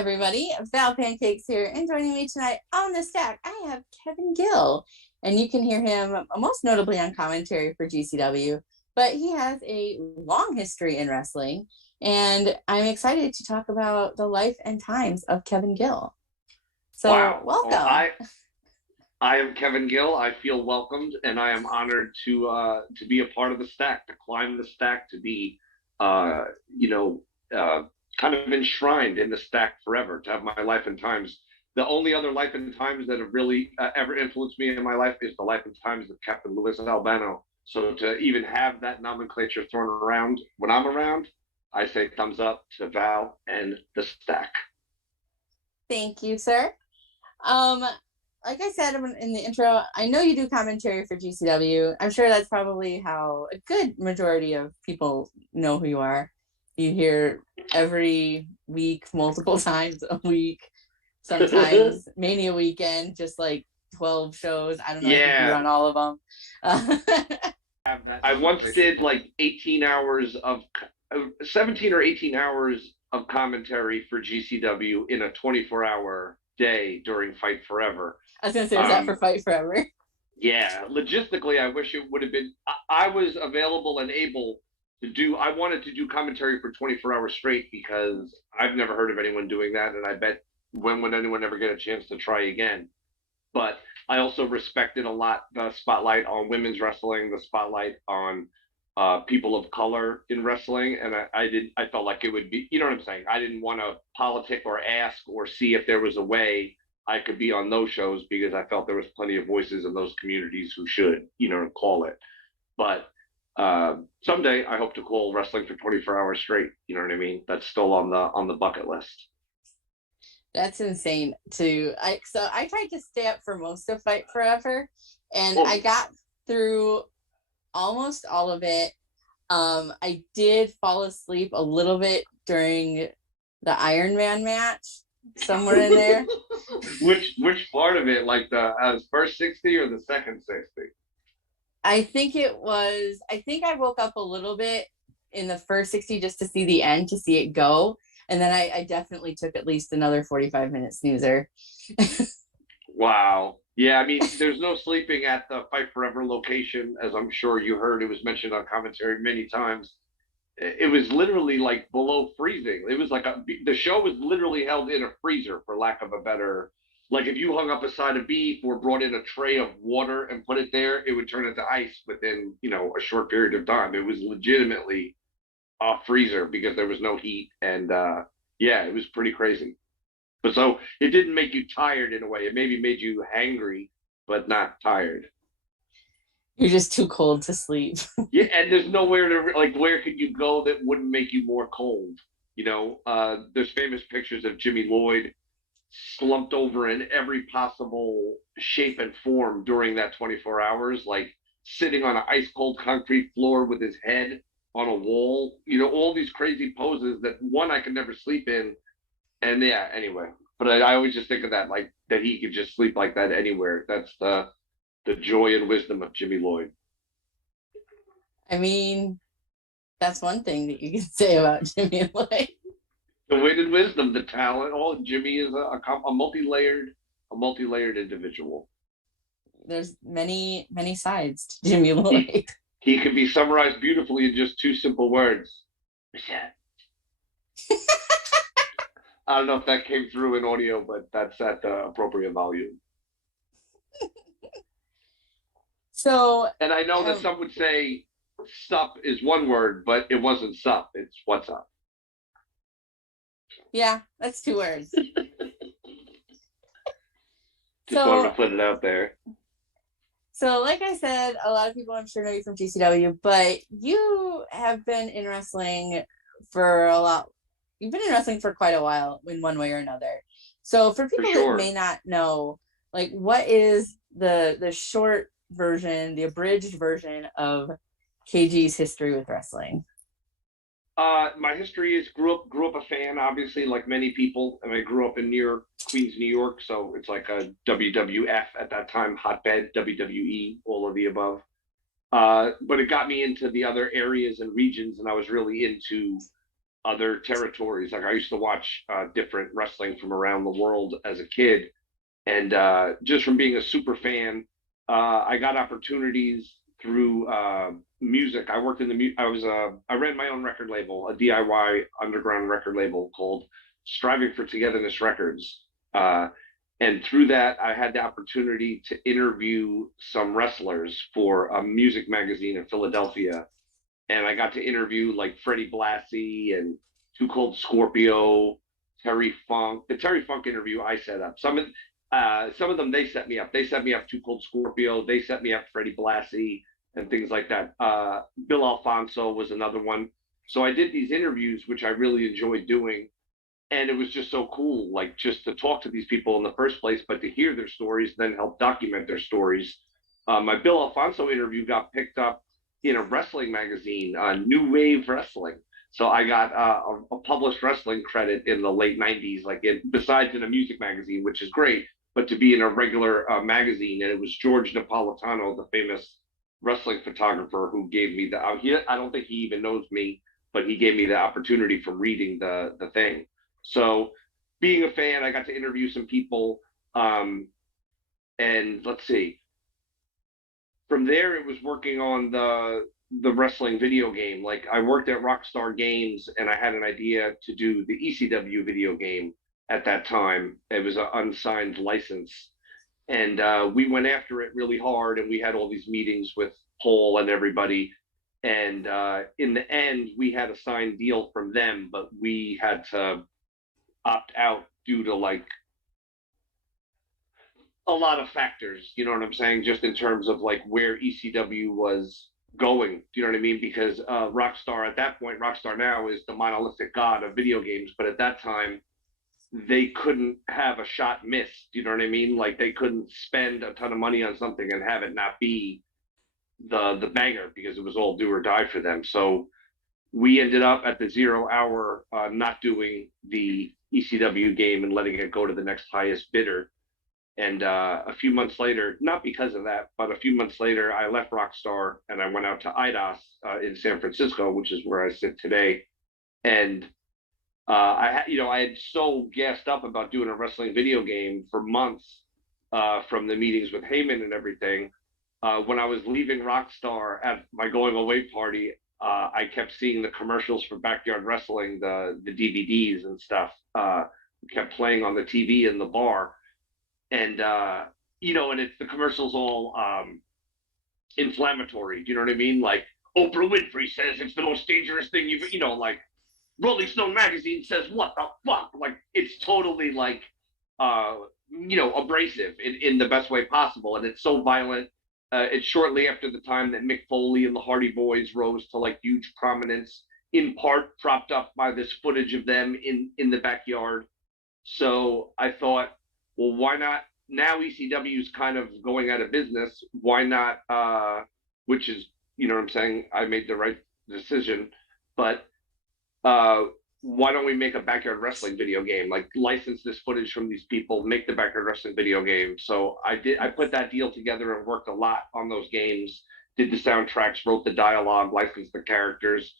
everybody, Val Pancakes here, and joining me tonight on the stack, I have Kevin Gill, and you can hear him most notably on commentary for GCW, but he has a long history in wrestling, and I'm excited to talk about the life and times of Kevin Gill. So, wow. welcome. Well, I am Kevin Gill. I feel welcomed, and I am honored to be a part of the stack, to climb the stack, to be, kind of enshrined in the stack forever, to have my life and times. The only other life and times that have really ever influenced me in my life is the life and times of Captain Louis Albano. So to even have that nomenclature thrown around when I'm around, I say thumbs up to Val and the stack. Thank you, sir. Like I said in the intro, I know you do commentary for GCW. I'm sure that's probably how a good majority of people know who you are. You hear every week, multiple times a week, sometimes Mania weekend, just like 12 shows. I don't know if you run all of them. I once did like 17 or 18 hours of commentary for GCW in a 24-hour day during Fight Forever. I was going to say, was that for Fight Forever? Yeah, logistically, I wish it would have been. I was available and able to do. I wanted to do commentary for 24 hours straight because I've never heard of anyone doing that, and I bet when would anyone ever get a chance to try again? But I also respected a lot the spotlight on women's wrestling, the spotlight on people of color in wrestling, and I felt like it would be, you know what I'm saying? I didn't want to politic or ask or see if there was a way I could be on those shows because I felt there was plenty of voices in those communities who should, call it. But someday I hope to call wrestling for 24 hours straight. You know what I mean? That's still on the bucket list. That's insane too. So I tried to stay up for most of Fight Forever, and I got through almost all of it. I did fall asleep a little bit during the Iron Man match, somewhere in there. Which part of it? Like the first 60 or the second 60? I think I woke up a little bit in the first 60 just to see the end, to see it go. And then I definitely took at least another 45-minute snoozer. Wow. Yeah, I mean, there's no sleeping at the Fight Forever location, as I'm sure you heard. It was mentioned on commentary many times. It was literally like below freezing. It was like the show was literally held in a freezer, for lack of a better. Like if you hung up a side of beef or brought in a tray of water and put it there, it would turn into ice within, a short period of time. It was legitimately a freezer because there was no heat, and it was pretty crazy. But so it didn't make you tired in a way. It maybe made you hangry, but not tired. You're just too cold to sleep. Yeah, and there's nowhere to where could you go that wouldn't make you more cold? There's famous pictures of Jimmy Lloyd slumped over in every possible shape and form during that 24 hours, like sitting on an ice cold concrete floor with his head on a wall, all these crazy poses that I could never sleep in. And yeah, anyway, but I always just think of that, like that he could just sleep like that anywhere. That's the joy and wisdom of Jimmy Lloyd. I mean, that's one thing that you can say about Jimmy Lloyd. The wit and wisdom, the talent. Jimmy is a multi-layered individual. There's many sides to Jimmy Lloyd. He can be summarized beautifully in just two simple words. I don't know if that came through in audio, but that's at the appropriate volume. So, and I know that some would say sup is one word, but it wasn't sup. It's what's up. Yeah, that's 2 words. Just wanted to put it out there. So, like I said, a lot of people I'm sure know you from GCW, but you have been in wrestling for a lot. You've been in wrestling for quite a while in one way or another. So for people that may not know, like, what is the short version, the abridged version of KG's history with wrestling? My history is grew up a fan, obviously, like many people. And I grew up in Queens, New York, so it's like a WWF at that time, hotbed, WWE, all of the above. But it got me into the other areas and regions, and I was really into other territories. Like I used to watch different wrestling from around the world as a kid, and just from being a super fan, I got opportunities through music. I worked in I ran my own record label, a DIY underground record label called Striving for Togetherness Records. And through that, I had the opportunity to interview some wrestlers for a music magazine in Philadelphia. And I got to interview like Freddie Blassie and Too Cold Scorpio, Terry Funk. The Terry Funk interview I set up. Some of them they set me up. They set me up Too Cold Scorpio. They set me up Freddie Blassie and things like that. Bill Alfonso was another one. So I did these interviews, which I really enjoyed doing, and it was just so cool, like just to talk to these people in the first place, but to hear their stories, then help document their stories. My Bill Alfonso interview got picked up in a wrestling magazine, New Wave Wrestling. So I got a published wrestling credit in the late '90s, like besides in a music magazine, which is great, but to be in a regular magazine. And it was George Napolitano, the famous wrestling photographer, who gave me I don't think he even knows me, but he gave me the opportunity for reading the thing. So being a fan, I got to interview some people. And let's see, from there, it was working on the wrestling video game. Like I worked at Rockstar Games, and I had an idea to do the ECW video game at that time. It was an unsigned license, and we went after it really hard. And we had all these meetings with Paul and everybody. And in the end, we had a signed deal from them, but we had to opt out due to like a lot of factors, you know what I'm saying? Just in terms of like where ECW was going, do you know what I mean? Because Rockstar at that point, Rockstar now is the monolithic god of video games, but at that time, they couldn't have a shot missed. Do you know what I mean? Like they couldn't spend a ton of money on something and have it not be the banger because it was all do or die for them. So we ended up at the 0 hour not doing the ECW game and letting it go to the next highest bidder. And a few months later, not because of that, but a few months later, I left Rockstar and I went out to IDOS in San Francisco, which is where I sit today. And I had so gassed up about doing a wrestling video game for months from the meetings with Heyman and everything. When I was leaving Rockstar at my going away party, I kept seeing the commercials for Backyard Wrestling, the DVDs and stuff, kept playing on the TV in the bar. And and it's the commercials all inflammatory. Do you know what I mean? Like Oprah Winfrey says it's the most dangerous thing like Rolling Stone magazine says what the fuck? Like it's totally like abrasive in the best way possible, and it's so violent. It's shortly after the time that Mick Foley and the Hardy Boys rose to like huge prominence, in part propped up by this footage of them in the backyard. So I thought, well, why not? Now ECW is kind of going out of business. Why not? Which is, you know what I'm saying? I made the right decision, but why don't we make a backyard wrestling video game? Like license this footage from these people, make the backyard wrestling video game. So I did. I put that deal together and worked a lot on those games. Did the soundtracks, wrote the dialogue, licensed the characters,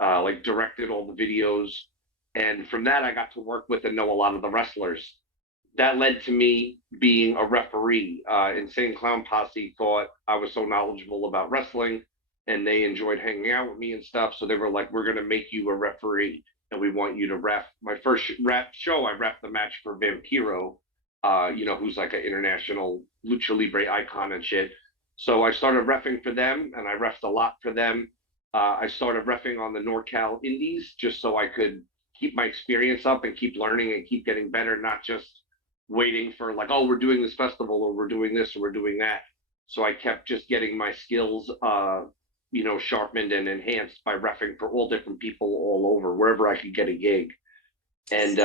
like directed all the videos, and from that I got to work with and know a lot of the wrestlers. That led to me being a referee. Insane Clown Posse thought I was so knowledgeable about wrestling, and they enjoyed hanging out with me and stuff. So they were like, "We're gonna make you a referee, and we want you to ref." My first ref show, I ref the match for Vampiro, who's like an international lucha libre icon and shit. So I started refing for them, and I refed a lot for them. I started refing on the NorCal Indies just so I could keep my experience up and keep learning and keep getting better, not just waiting for like, oh, we're doing this festival or we're doing this or we're doing that. So I kept just getting my skills, sharpened and enhanced by reffing for all different people all over, wherever I could get a gig. And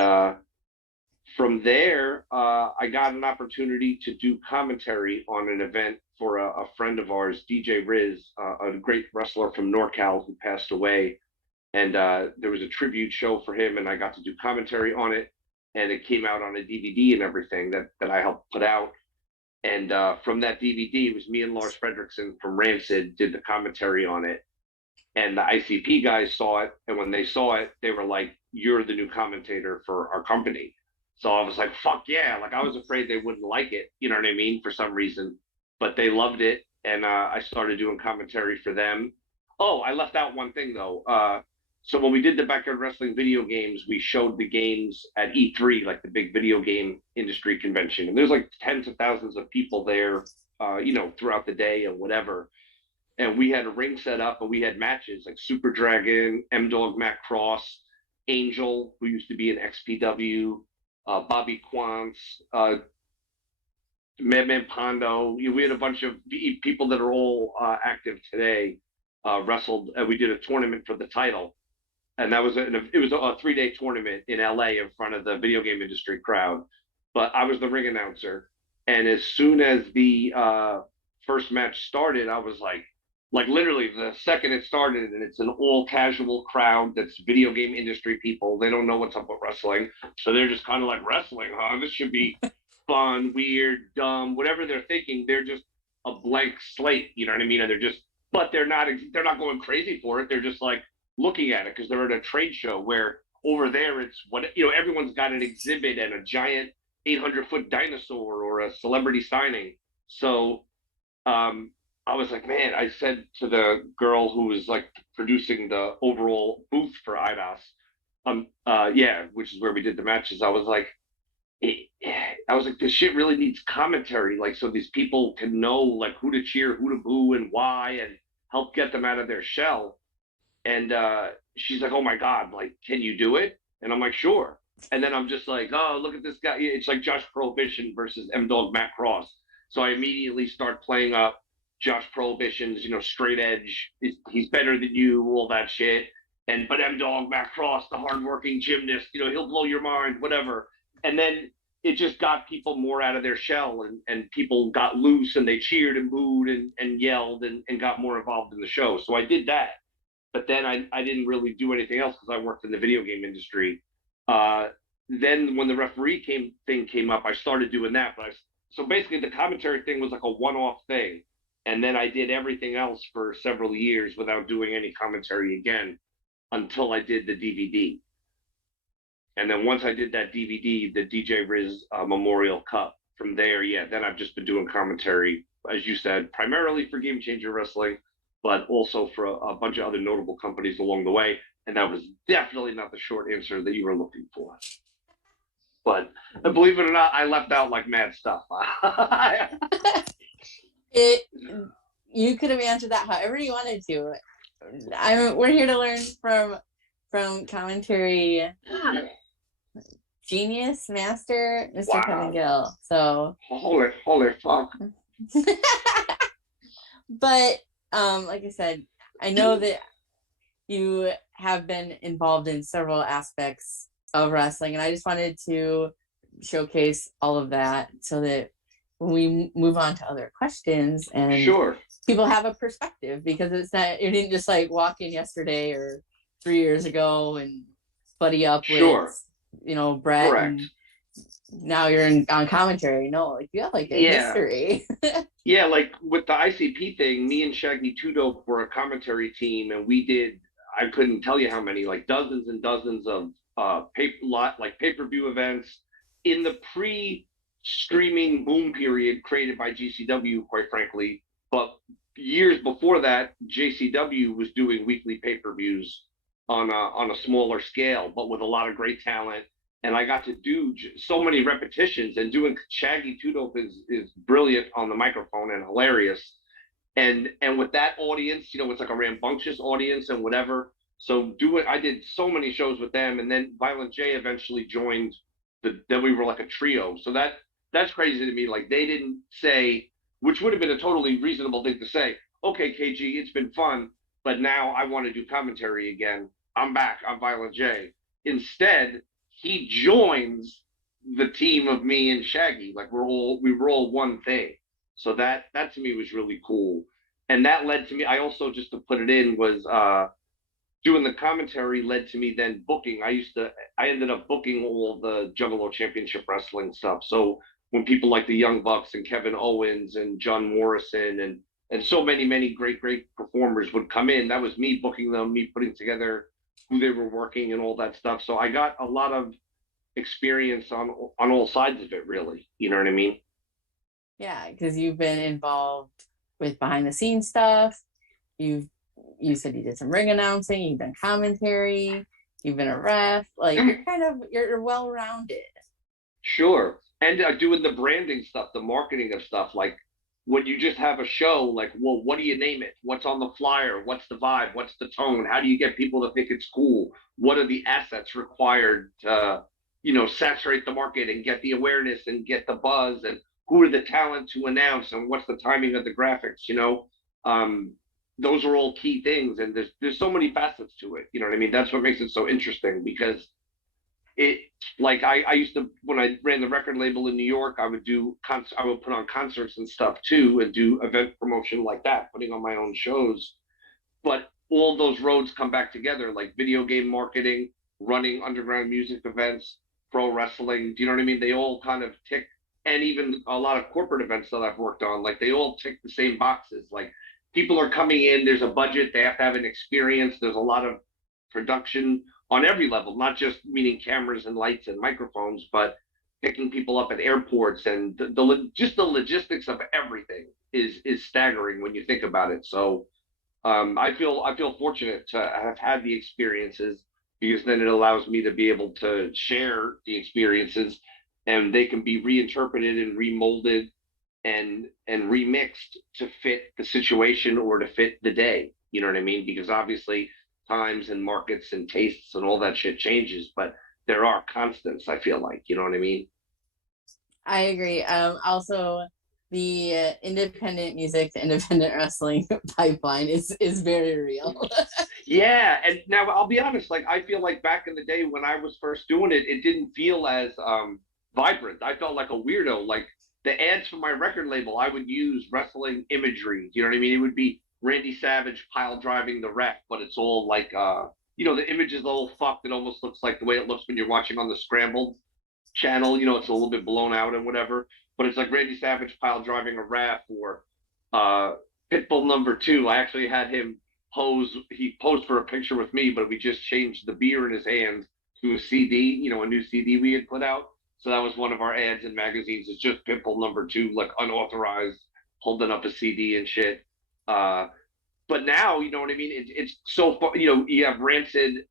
from there, I got an opportunity to do commentary on an event for a friend of ours, DJ Riz, a great wrestler from NorCal who passed away. And there was a tribute show for him, and I got to do commentary on it. And it came out on a DVD and everything that I helped put out. And from that DVD, it was me and Lars Fredrickson from Rancid did the commentary on it. And the ICP guys saw it, and when they saw it, they were like, "You're the new commentator for our company." So I was like, "Fuck yeah!" Like I was afraid they wouldn't like it, you know what I mean, for some reason, but they loved it, and I started doing commentary for them. Oh, I left out one thing though. So when we did the Backyard Wrestling video games, we showed the games at E3, like the big video game industry convention, and there's like tens of thousands of people there, throughout the day and whatever. And we had a ring set up, and we had matches like Super Dragon, M Dog Matt Cross, Angel, who used to be in XPW, Bobby Quance, Madman Pondo. We had a bunch of people that are all active today wrestled. And we did a tournament for the title, and it was a 3-day tournament in LA in front of the video game industry crowd. But I was the ring announcer, and as soon as the first match started, I was like literally the second it started, and it's an all casual crowd that's video game industry people. They don't know what's up with wrestling, so they're just kind of like, wrestling, huh? This should be fun, weird, dumb, whatever they're thinking. They're just a blank slate, you know what I mean? And but they're not going crazy for it. They're just like looking at it because they're at a trade show, where over there it's everyone's got an exhibit and a giant 800-foot dinosaur or a celebrity signing. So I was like, man, I said to the girl who was like producing the overall booth for IDOS, which is where we did the matches. I was like, this shit really needs commentary, like so these people can know like who to cheer, who to boo, and why, and help get them out of their shell. And she's like, oh my God, like, can you do it? And I'm like, sure. And then I'm just like, oh, look at this guy. It's like Josh Prohibition versus M Dog Matt Cross. So I immediately start playing up Josh Prohibition's, straight edge. He's better than you, all that shit. But M Dog Matt Cross, the hardworking gymnast, he'll blow your mind, whatever. And then it just got people more out of their shell, and people got loose, and they cheered and booed and yelled and got more involved in the show. So I did that. But then I didn't really do anything else because I worked in the video game industry. Then when the referee thing came up, I started doing that. So basically the commentary thing was like a one-off thing. And then I did everything else for several years without doing any commentary again until I did the DVD. And then once I did that DVD, the DJ Riz Memorial Cup, from there, then I've just been doing commentary, as you said, primarily for Game Changer Wrestling, but also for a bunch of other notable companies along the way. And that was definitely not the short answer that you were looking for. But believe it or not, I left out like mad stuff. You could have answered that however you wanted to. We're here to learn from commentary genius master, Mr. Kevin Gill. So holy fuck. But like I said, I know that you have been involved in several aspects of wrestling, and I just wanted to showcase all of that so that when we move on to other questions and people have a perspective, because you didn't just like walk in yesterday or 3 years ago and buddy up with Brett. Correct. And now you're on commentary. No, like you have like a history. Yeah, like with the ICP thing, me and Shaggy Two Dope were a commentary team, and we did, I couldn't tell you how many, like dozens and dozens of pay-per-view events in the pre-streaming boom period created by GCW, quite frankly. But years before that, JCW was doing weekly pay-per-views on a smaller scale, but with a lot of great talent. And I got to do so many repetitions, and doing Shaggy Two Dope is brilliant on the microphone and hilarious. And with that audience, it's like a rambunctious audience and whatever. So I did so many shows with them, and then Violent J eventually joined. Then we were like a trio. So that's crazy to me. Like they didn't say, which would have been a totally reasonable thing to say, okay, KG, it's been fun, but now I want to do commentary again. I'm back. I'm Violent J. Instead, he joins the team of me and Shaggy. Like we were all one thing. So that to me was really cool. And that led to me, I also, just to put it in, was doing the commentary led to me then booking. I ended up booking all the Juggalo Championship Wrestling stuff. So when people like the Young Bucks and Kevin Owens and John Morrison and and so many great performers would come in. That was me booking them, me putting together who they were working and all that stuff. So I got a lot of experience on all sides of it, really. You know what I mean? Yeah, because you've been involved with behind the scenes stuff. You said you did some ring announcing, you've done commentary, you've been a ref. Like you're well rounded. Sure. And doing the branding stuff, the marketing of stuff, like when you just have a show, like, well, what do you name it? What's on the flyer? What's the vibe? What's the tone? How do you get people to think it's cool? What are the assets required to, saturate the market and get the awareness and get the buzz? And who are the talent to announce? And what's the timing of the graphics? Those are all key things. And there's so many facets to it. You know what I mean? That's what makes it so interesting, because it, like, I used to, when I ran the record label in New York, I would put on concerts and stuff too, and do event promotion like that, putting on my own shows. But all those roads come back together, like video game marketing, running underground music events, pro wrestling. Do you know what I mean? They all kind of tick, and even a lot of corporate events that I've worked on, like, they all tick the same boxes. Like, people are coming in, there's a budget, they have to have an experience, there's a lot of production on every level, not just meaning cameras and lights and microphones, but picking people up at airports, and just the logistics of everything is staggering when you think about it. So I feel fortunate to have had the experiences, because then it allows me to be able to share the experiences, and they can be reinterpreted and remolded and remixed to fit the situation or to fit the day. You know what I mean? Because obviously times and markets and tastes and all that shit changes, but there are constants, I feel like. You know what I mean? I agree. Also, the independent music, the independent wrestling pipeline is very real. Yeah, and now I'll be honest, like, I feel like back in the day when I was first doing it, it didn't feel as vibrant. I felt like a weirdo. Like, the ads for my record label, I would use wrestling imagery. You know what I mean? It would be Randy Savage pile driving the ref, but it's all like the image is a little fucked. It almost looks like the way it looks when you're watching on the Scrambled channel. It's a little bit blown out and whatever, but it's like Randy Savage pile driving a ref, or Pitbull #2. I actually had him pose. He posed for a picture with me, but we just changed the beer in his hand to a CD. A new CD we had put out. So that was one of our ads in magazines. It's just Pitbull #2, like, unauthorized, holding up a CD and shit. But now, you know what I mean? It's so far, you have Rancid,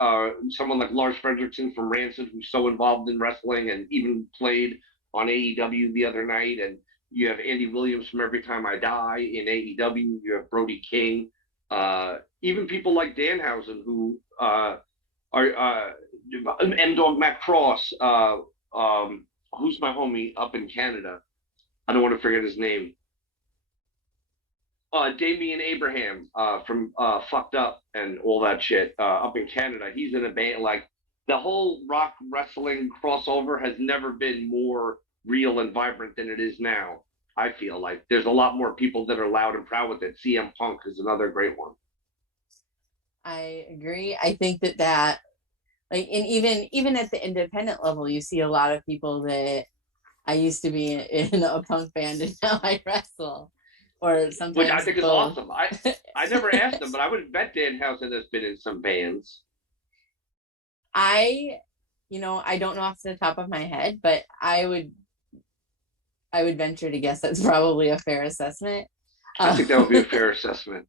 someone like Lars Frederiksen from Rancid, who's so involved in wrestling and even played on AEW the other night. And you have Andy Williams from Every Time I Die in AEW. You have Brody King. Even people like Danhausen, who are M-Dog Matt Cross, who's my homie up in Canada? I don't want to forget his name. Damian Abraham from Fucked Up and all that shit up in Canada. He's in a band. Like, the whole rock wrestling crossover has never been more real and vibrant than it is now. I feel like there's a lot more people that are loud and proud with it. CM Punk is another great one. I agree. I think that like, and even at the independent level, you see a lot of people that I used to be in a punk band and now I wrestle. Or sometimes, which I think is awesome. I never asked him, but I would bet Danhausen has been in some bands. I don't know off the top of my head, but I would venture to guess that's probably a fair assessment. I think that would be a fair assessment.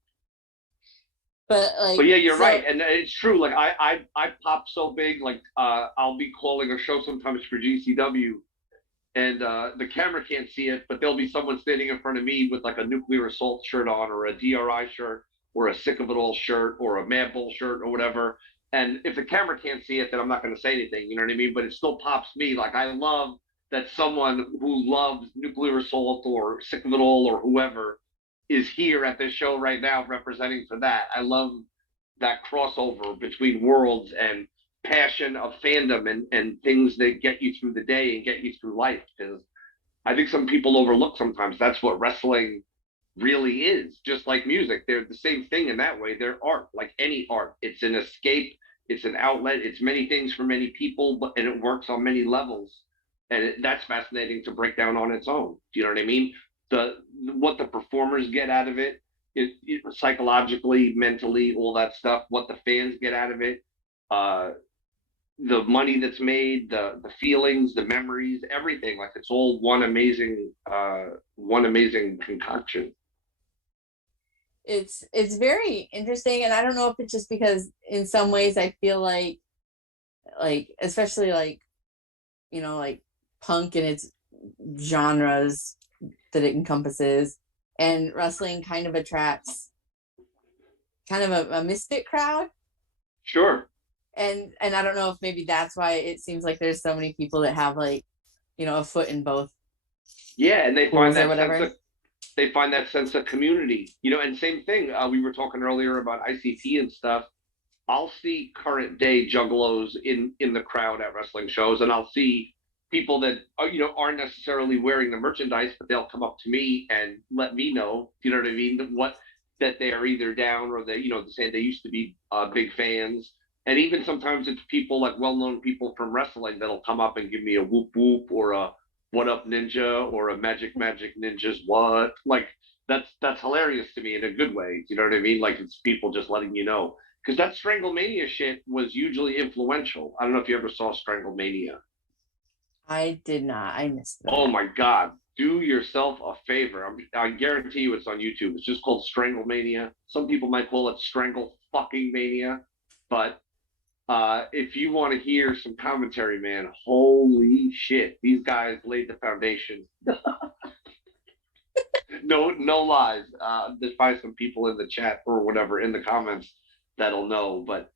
But yeah, you're right, and it's true. Like, I pop so big. Like, I'll be calling a show sometimes for GCW, and the camera can't see it, but there'll be someone standing in front of me with, like, a Nuclear Assault shirt on, or a DRI shirt, or a Sick of It All shirt, or a Mad Bull shirt, or whatever. And if the camera can't see it, then I'm not going to say anything. You know what I mean? But it still pops me. Like, I love that someone who loves Nuclear Assault or Sick of It All or whoever is here at this show right now representing for that. I love that crossover between worlds and passion of fandom and things that get you through the day and get you through life. Because I think some people overlook sometimes that's what wrestling really is. Just like music, they're the same thing in that way. They're art, like any art. It's an escape, it's an outlet, it's many things for many people, and it works on many levels. And that's fascinating to break down on its own. Do you know what I mean? What the performers get out of it, psychologically, mentally, all that stuff, what the fans get out of it, uh, the money that's made, the feelings, the memories, everything. Like it's all one amazing concoction. It's very interesting, and I don't know if it's just because in some ways I feel like especially like, you know, like punk and its genres that it encompasses, and wrestling kind of attracts kind of a misfit crowd. Sure. And I don't know if maybe that's why it seems like there's so many people that have, like, you know, a foot in both. Yeah, and they find Pools or that whatever. they find that sense of community, you know. And same thing, we were talking earlier about ICP and stuff. I'll see current day juggalos in the crowd at wrestling shows, and I'll see people that you know aren't necessarily wearing the merchandise, but they'll come up to me and let me know, you know what I mean, what that they are either down or they, you know, say they used to be big fans. And even sometimes it's people like well-known people from wrestling that'll come up and give me a whoop whoop or a what up ninja or a magic ninjas what. Like that's hilarious to me in a good way, you know what I mean? Like it's people just letting you know, because that Stranglemania shit was hugely influential. I don't know if you ever saw Stranglemania. I did not. I missed Oh that. my God. Do yourself a favor. I guarantee you it's on YouTube. It's just called Stranglemania. Some people might call it Strangle fucking Mania. But if you want to hear some commentary, man, holy shit. These guys laid the foundation. No lies. There's probably some people in the chat or whatever in the comments that'll know. But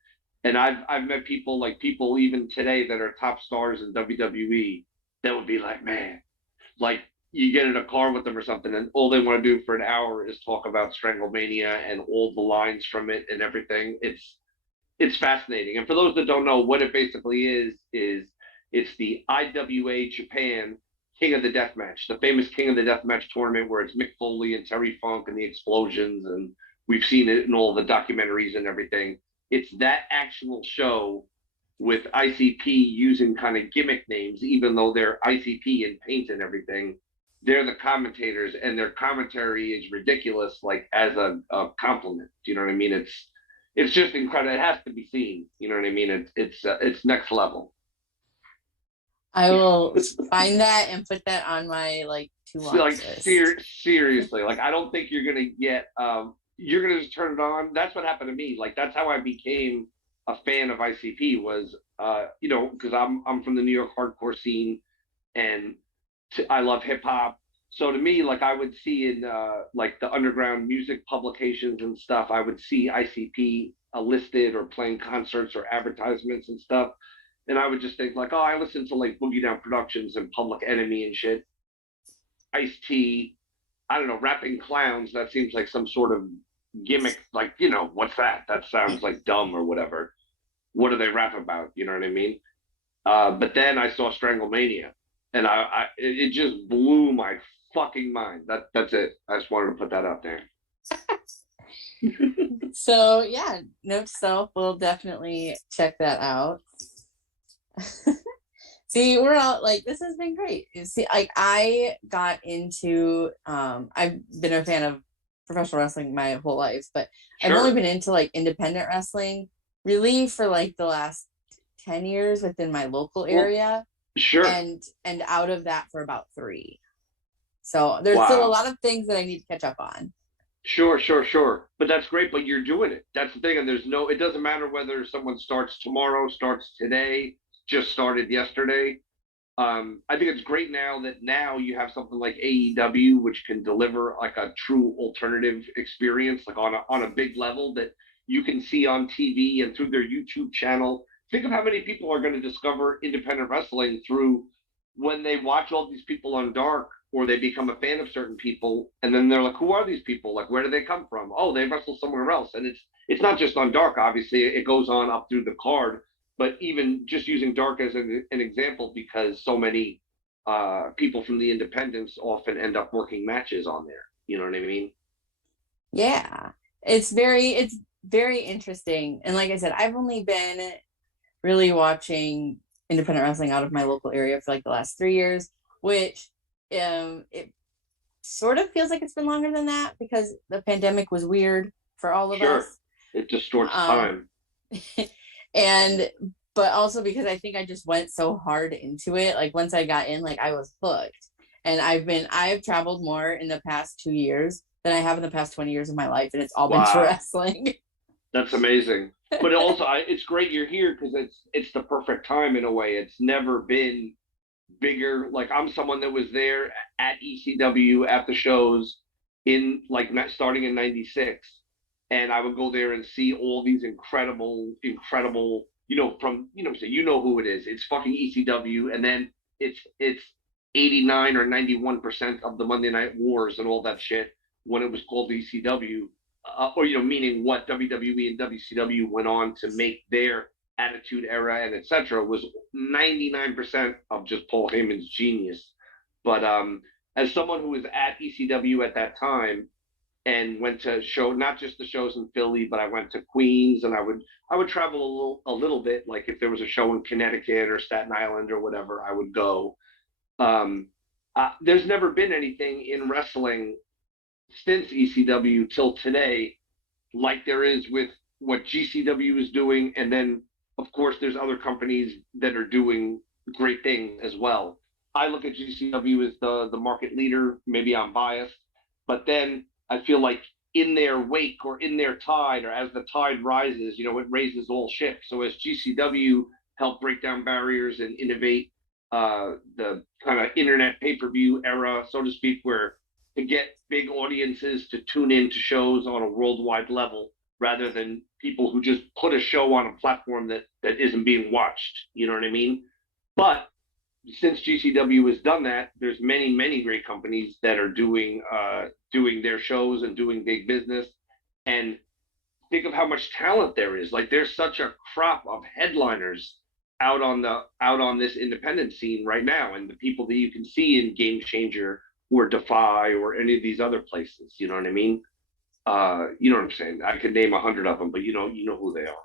and I've met people like people even today that are top stars in WWE that would be like, man, like you get in a car with them or something, and all they want to do for an hour is talk about Stranglemania and all the lines from it and everything. It's fascinating. And for those that don't know, what it basically is it's the IWA Japan King of the Deathmatch, the famous King of the Deathmatch tournament where it's Mick Foley and Terry Funk and the explosions, and we've seen it in all the documentaries and everything. It's that actual show with ICP using kind of gimmick names, even though they're ICP in paint and everything. They're the commentators, and their commentary is ridiculous, like as a compliment. Do you know what I mean? It's just incredible. It has to be seen. You know what I mean? It's next level. I will find that and put that on my like to watch Like list. seriously, like I don't think you're gonna get you're gonna just turn it on. That's what happened to me. Like that's how I became a fan of ICP was you know, because I'm from the New York hardcore scene, and I love hip hop. So to me, like I would see in like the underground music publications and stuff, I would see ICP listed or playing concerts or advertisements and stuff. And I would just think like, oh, I listen to like Boogie Down Productions and Public Enemy and shit. Ice T, I don't know, rapping clowns. That seems like some sort of gimmick. Like, you know, what's that? That sounds like dumb or whatever. What do they rap about? You know what I mean? But then I saw Stranglemania, and it just blew my fucking mind. That's it. I just wanted to put that out there. So yeah, note to self, we'll definitely check that out. See, we're all like, this has been great. See, like I got into I've been a fan of professional wrestling my whole life, but I've only Sure, been into like independent wrestling really for like the last 10 years within my local well, area, sure. and out of that for about 3. So there's still a Wow. lot of things that I need to catch up on. Sure. But that's great. But you're doing it. That's the thing. And there's no. It doesn't matter whether someone starts tomorrow, starts today, just started yesterday. I think it's great now that now you have something like AEW, which can deliver like a true alternative experience, like on a big level that you can see on TV and through their YouTube channel. Think of how many people are going to discover independent wrestling through when they watch all these people on Dark, or they become a fan of certain people, and then they're like, "Who are these people? Like, where do they come from? Oh, they wrestle somewhere else." And it's not just on Dark. Obviously, it goes on up through the card, but even just using Dark as an example, because so many people from the independents often end up working matches on there. You know what I mean? Yeah. It's very interesting. And like I said, I've only been really watching independent wrestling out of my local area for like the last 3 years, which it sort of feels like it's been longer than that because the pandemic was weird for all of Sure. us. It distorts time. And but also because I think I just went so hard into it. Like once I got in, like I was hooked. And I've traveled more in the past 2 years than I have in the past 20 years of my life, and it's all been for Wow. wrestling. That's amazing. But also, it's great you're here because it's the perfect time in a way. It's never been bigger. Like I'm someone that was there at ECW at the shows in like starting in '96, and I would go there and see all these incredible. From so who it is. It's fucking ECW, and then it's 89 or 91% of the Monday Night Wars and all that shit when it was called ECW, or meaning what WWE and WCW went on to make their Attitude Era and etc. was 99% of just Paul Heyman's genius. But as someone who was at ECW at that time and went to not just the shows in Philly, but I went to Queens, and I would travel a little bit. Like if there was a show in Connecticut or Staten Island or whatever, I would go. There's never been anything in wrestling since ECW till today like there is with what GCW is doing, and then of course there's other companies that are doing great things as well. I look at GCW as the market leader. Maybe I'm biased, but then I feel like in their wake or in their tide, or as the tide rises, it raises all ships. So as GCW helped break down barriers and innovate the kind of internet pay-per-view era, so to speak, where to get big audiences to tune in to shows on a worldwide level rather than people who just put a show on a platform that isn't being watched. You know what I mean? But since GCW has done that, there's many great companies that are doing their shows and doing big business. And think of how much talent there is. Like there's such a crop of headliners out on this independent scene right now, and the people that you can see in Game Changer or Defy or any of these other places. You know what I mean? You know what I'm saying? I could name 100 of them, but you know who they are.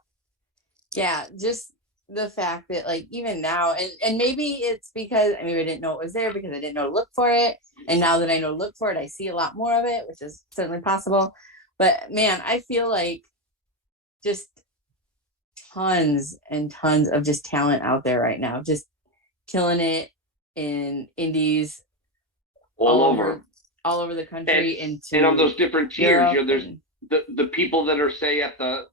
Yeah, just the fact that like even now, and maybe it's because I didn't know it was there because I didn't know to look for it, and now that I know to look for it, I see a lot more of it, which is certainly possible. But man, I feel like just tons and tons of just talent out there right now, just killing it in indies all over the country, and on those different tiers. There's the people that are say at the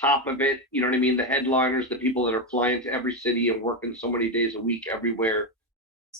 top of it. You know what I mean? The headliners, the people that are flying to every city and working so many days a week everywhere.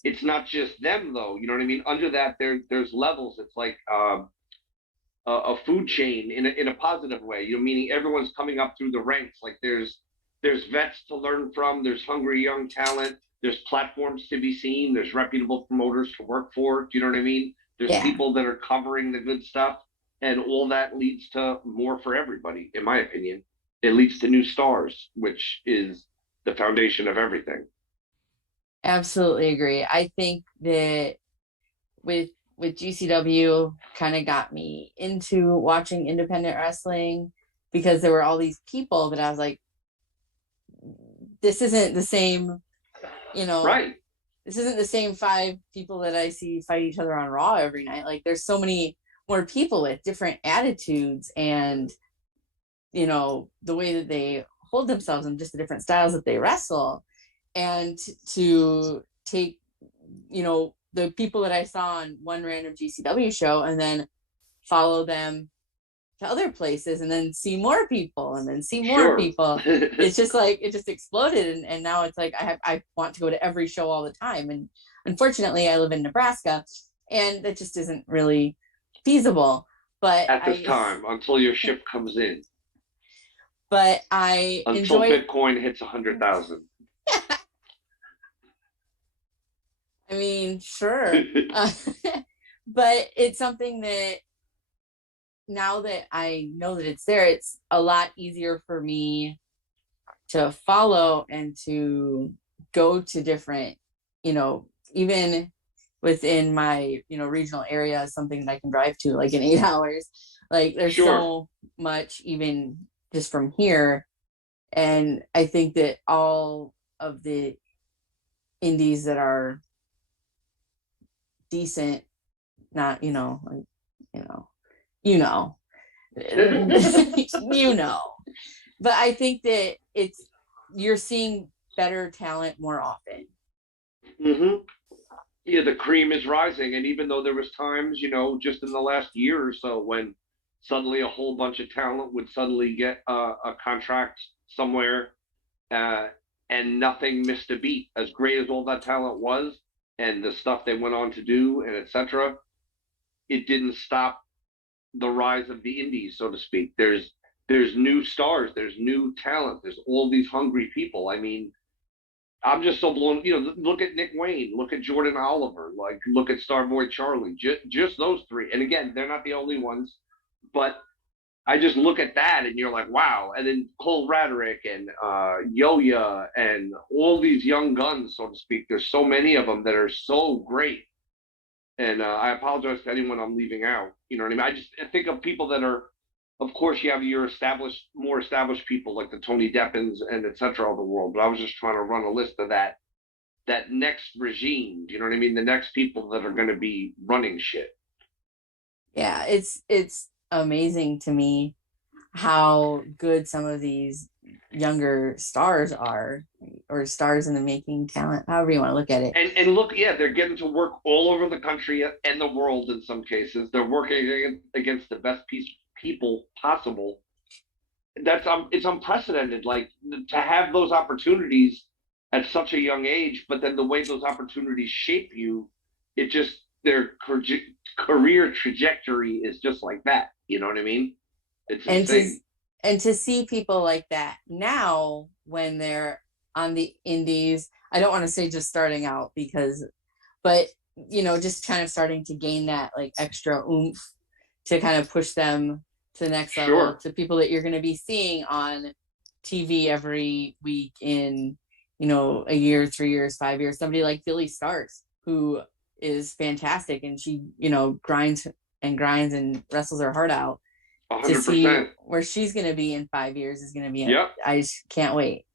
It's not just them though. You know what I mean? Under that, there's levels. It's like a food chain in a positive way. Meaning everyone's coming up through the ranks. Like there's vets to learn from. There's hungry young talent. There's platforms to be seen. There's reputable promoters to work for. Do you know what I mean? There's people that are covering the good stuff, and all that leads to more for everybody, in my opinion. It leads to new stars, which is the foundation of everything. Absolutely agree. I think that with GCW kind of got me into watching independent wrestling because there were all these people that I was like, this isn't the same, right. This isn't the same 5 people that I see fight each other on Raw every night. Like there's so many more people with different attitudes and, the way that they hold themselves and just the different styles that they wrestle. And to take, the people that I saw on one random GCW show and then follow them to other places and then see more people and then see more people. It's just like it just exploded, and now it's like I want to go to every show all the time. And unfortunately I live in Nebraska and that just isn't really feasible. But at this time, until your ship comes in. But I until Bitcoin hits 100,000. Sure. But it's something that now that I know that it's there, it's a lot easier for me to follow and to go to different, even within my, regional area, something that I can drive to like in 8 hours. Like there's so much even just from here. And I think that all of the indies that are decent, not, like, you know, you know, you know, but I think that you're seeing better talent more often. Mm-hmm. Yeah, the cream is rising, and even though there was times, just in the last year or so, when suddenly a whole bunch of talent would suddenly get a contract somewhere, uh, and nothing missed a beat. As great as all that talent was, and the stuff they went on to do, and etc., it didn't stop the rise of the indies, so to speak. There's new stars, there's new talent, there's all these hungry people. I mean, I'm just so blown. Look at Nick Wayne, look at Jordan Oliver, like look at Starboy Charlie, just those three. And again, they're not the only ones, but I just look at that and you're like, wow. And then Cole Radrick and Yo-Ya and all these young guns, so to speak. There's so many of them that are so great. And I apologize to anyone I'm leaving out. You know what I mean? I think of people that are, of course, you have your more established people like the Tony Deppins and et cetera of the world. But I was just trying to run a list of that next regime. Do you know what I mean? The next people that are going to be running shit. Yeah, it's amazing to me how good some of these younger stars are, or stars in the making talent, however you want to look at it. And look, yeah, they're getting to work all over the country and the world in some cases. They're working against the best people possible. It's unprecedented, like to have those opportunities at such a young age, but then the way those opportunities shape you, it just their career trajectory is just like that. You know what I mean? It's insane. And to see people like that now when they're on the indies, I don't want to say just starting out but just kind of starting to gain that like extra oomph to kind of push them to the next level, to people that you're going to be seeing on TV every week in, a year, 3 years, 5 years. Somebody like Billie Starkz, who is fantastic, and she, grinds and wrestles her heart out. 100%. To see where she's going to be in 5 years is going to be. Yep. I just can't wait.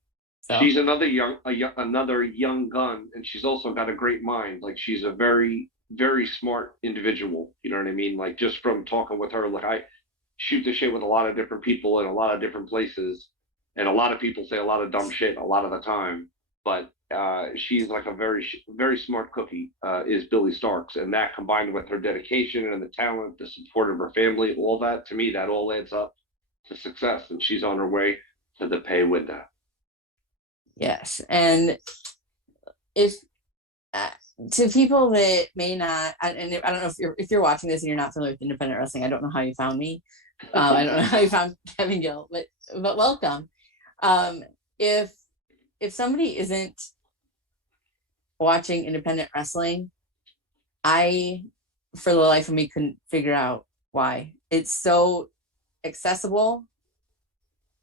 So. She's another young gun, and she's also got a great mind. Like she's a very, very smart individual. You know what I mean? Like just from talking with her, like I shoot the shit with a lot of different people in a lot of different places, and a lot of people say a lot of dumb shit a lot of the time. But she's like a very, very smart cookie. Is Billie Starkz, and that combined with her dedication and the talent, the support of her family, all that to me, that all adds up to success. And she's on her way to the pay window. Yes, and if to people that may not, and I don't know if you're watching this and you're not familiar with independent wrestling, I don't know how you found me. I don't know how you found Kevin Gill, but welcome. If somebody isn't watching independent wrestling, I, for the life of me, couldn't figure out why. It's so accessible,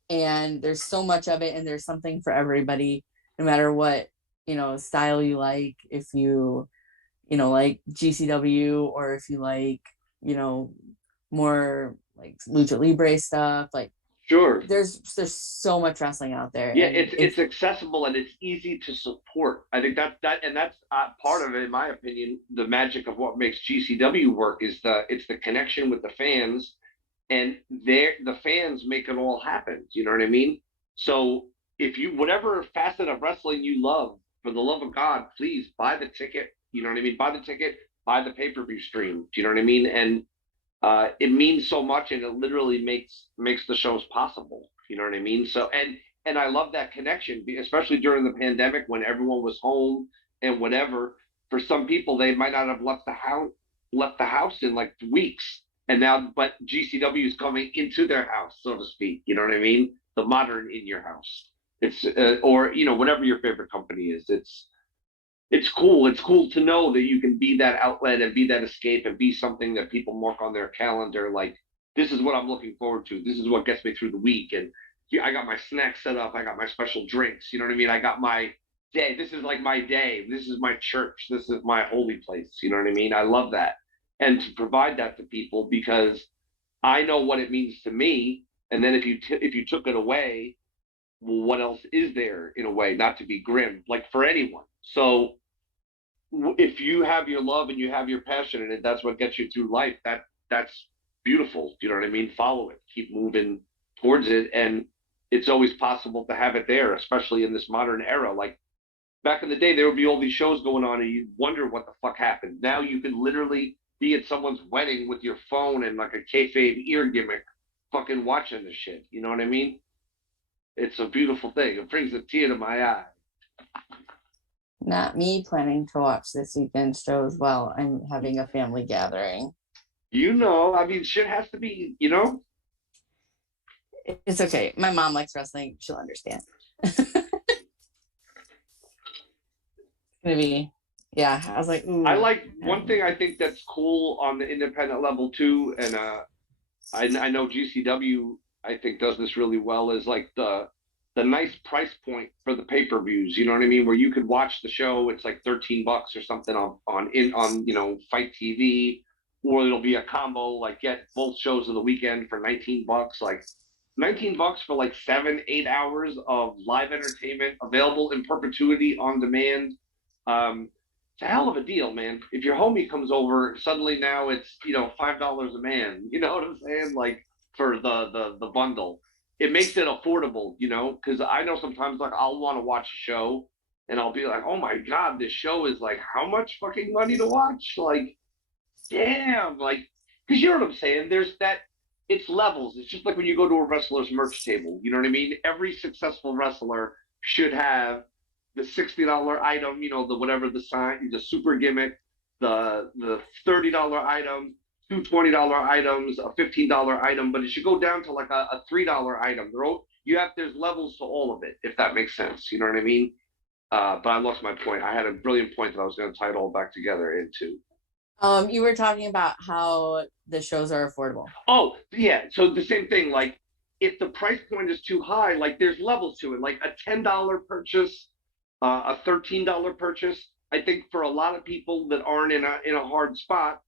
and there's so much of it, and there's something for everybody, no matter what, style you like. If you, like GCW, or if you like, more like Lucha Libre stuff, like sure, there's so much wrestling out there. Yeah, it's accessible and it's easy to support. I think that's part of it, in my opinion. The magic of what makes GCW work is it's the connection with the fans, and the fans make it all happen. You know what I mean? So if you, whatever facet of wrestling you love, for the love of God, please buy the ticket. You know what I mean? Buy the ticket, buy the pay-per-view stream. Do you know what I mean? And it means so much, and it literally makes the shows possible. You know what I mean? So and I love that connection, especially during the pandemic when everyone was home and whatever. For some people, they might not have left the house in like weeks, and now, but GCW is coming into their house, so to speak. You know what I mean? The modern in your house. It's or whatever your favorite company is. It's cool. It's cool to know that you can be that outlet and be that escape and be something that people mark on their calendar. Like, this is what I'm looking forward to. This is what gets me through the week. And I got my snacks set up. I got my special drinks. You know what I mean? I got my day. This is like my day. This is my church. This is my holy place. You know what I mean? I love that. And to provide that to people, because I know what it means to me. And then if you took it away, well, what else is there, in a way, not to be grim, like for anyone. So if you have your love and you have your passion in it, that's what gets you through life. That's beautiful. You know what I mean? Follow it, keep moving towards it, and it's always possible to have it there, especially in this modern era. Like back in the day, there would be all these shows going on, and you'd wonder what the fuck happened. Now you can literally be at someone's wedding with your phone and like a kayfabe ear gimmick, fucking watching the shit. You know what I mean? It's a beautiful thing. It brings a tear to my eye. Not me planning to watch this weekend's show as well. I'm having a family gathering. You know, I mean, shit has to be, you know? It's okay. My mom likes wrestling. She'll understand. It's gonna be, yeah. I was like, ooh. I like one thing I think that's cool on the independent level too, and I know GCW I think does this really well is like the nice price point for the pay-per-views. You know what I mean? Where you could watch the show, it's like $13 or something on you know Fight TV, or it'll be a combo like get both shows of the weekend for $19. Like $19 for like 7-8 hours of live entertainment available in perpetuity on demand. It's a hell of a deal, man. If your homie comes over, suddenly now it's $5 a man. You know what I'm saying? Like for the bundle, it makes it affordable. Because I know sometimes like I'll want to watch a show and I'll be like, oh my god, this show is like how much fucking money to watch? Like, damn, like because you know what I'm saying. There's that. It's levels. It's just like when you go to a wrestler's merch table. You know what I mean? Every successful wrestler should have the $60 item, the whatever the sign, the super gimmick, the $30 item, two $20 items, a $15 item, but it should go down to like a $3 item. There's levels to all of it, if that makes sense. You know what I mean? But I lost my point. I had a brilliant point that I was going to tie it all back together into. You were talking about how the shows are affordable. Oh, yeah. So the same thing, like if the price point is too high, like there's levels to it, like a $10 purchase, a $13 purchase. I think for a lot of people that aren't in a hard spot,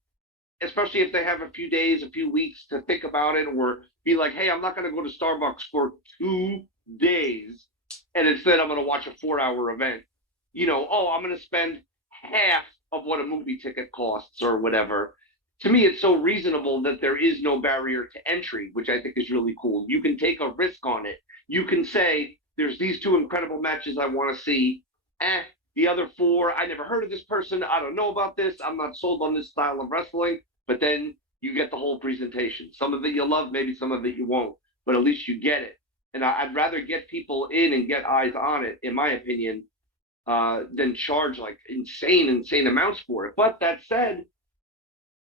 especially if they have a few days, a few weeks to think about it, or be like, hey, I'm not going to go to Starbucks for 2 days, and instead I'm going to watch a 4-hour event. I'm going to spend half of what a movie ticket costs or whatever. To me, it's so reasonable that there is no barrier to entry, which I think is really cool. You can take a risk on it. You can say, there's these 2 incredible matches I want to see. The other 4, I never heard of this person. I don't know about this. I'm not sold on this style of wrestling. But then you get the whole presentation. Some of it you'll love, maybe some of it you won't. But at least you get it. And I'd rather get people in and get eyes on it, in my opinion, than charge like insane amounts for it. But that said,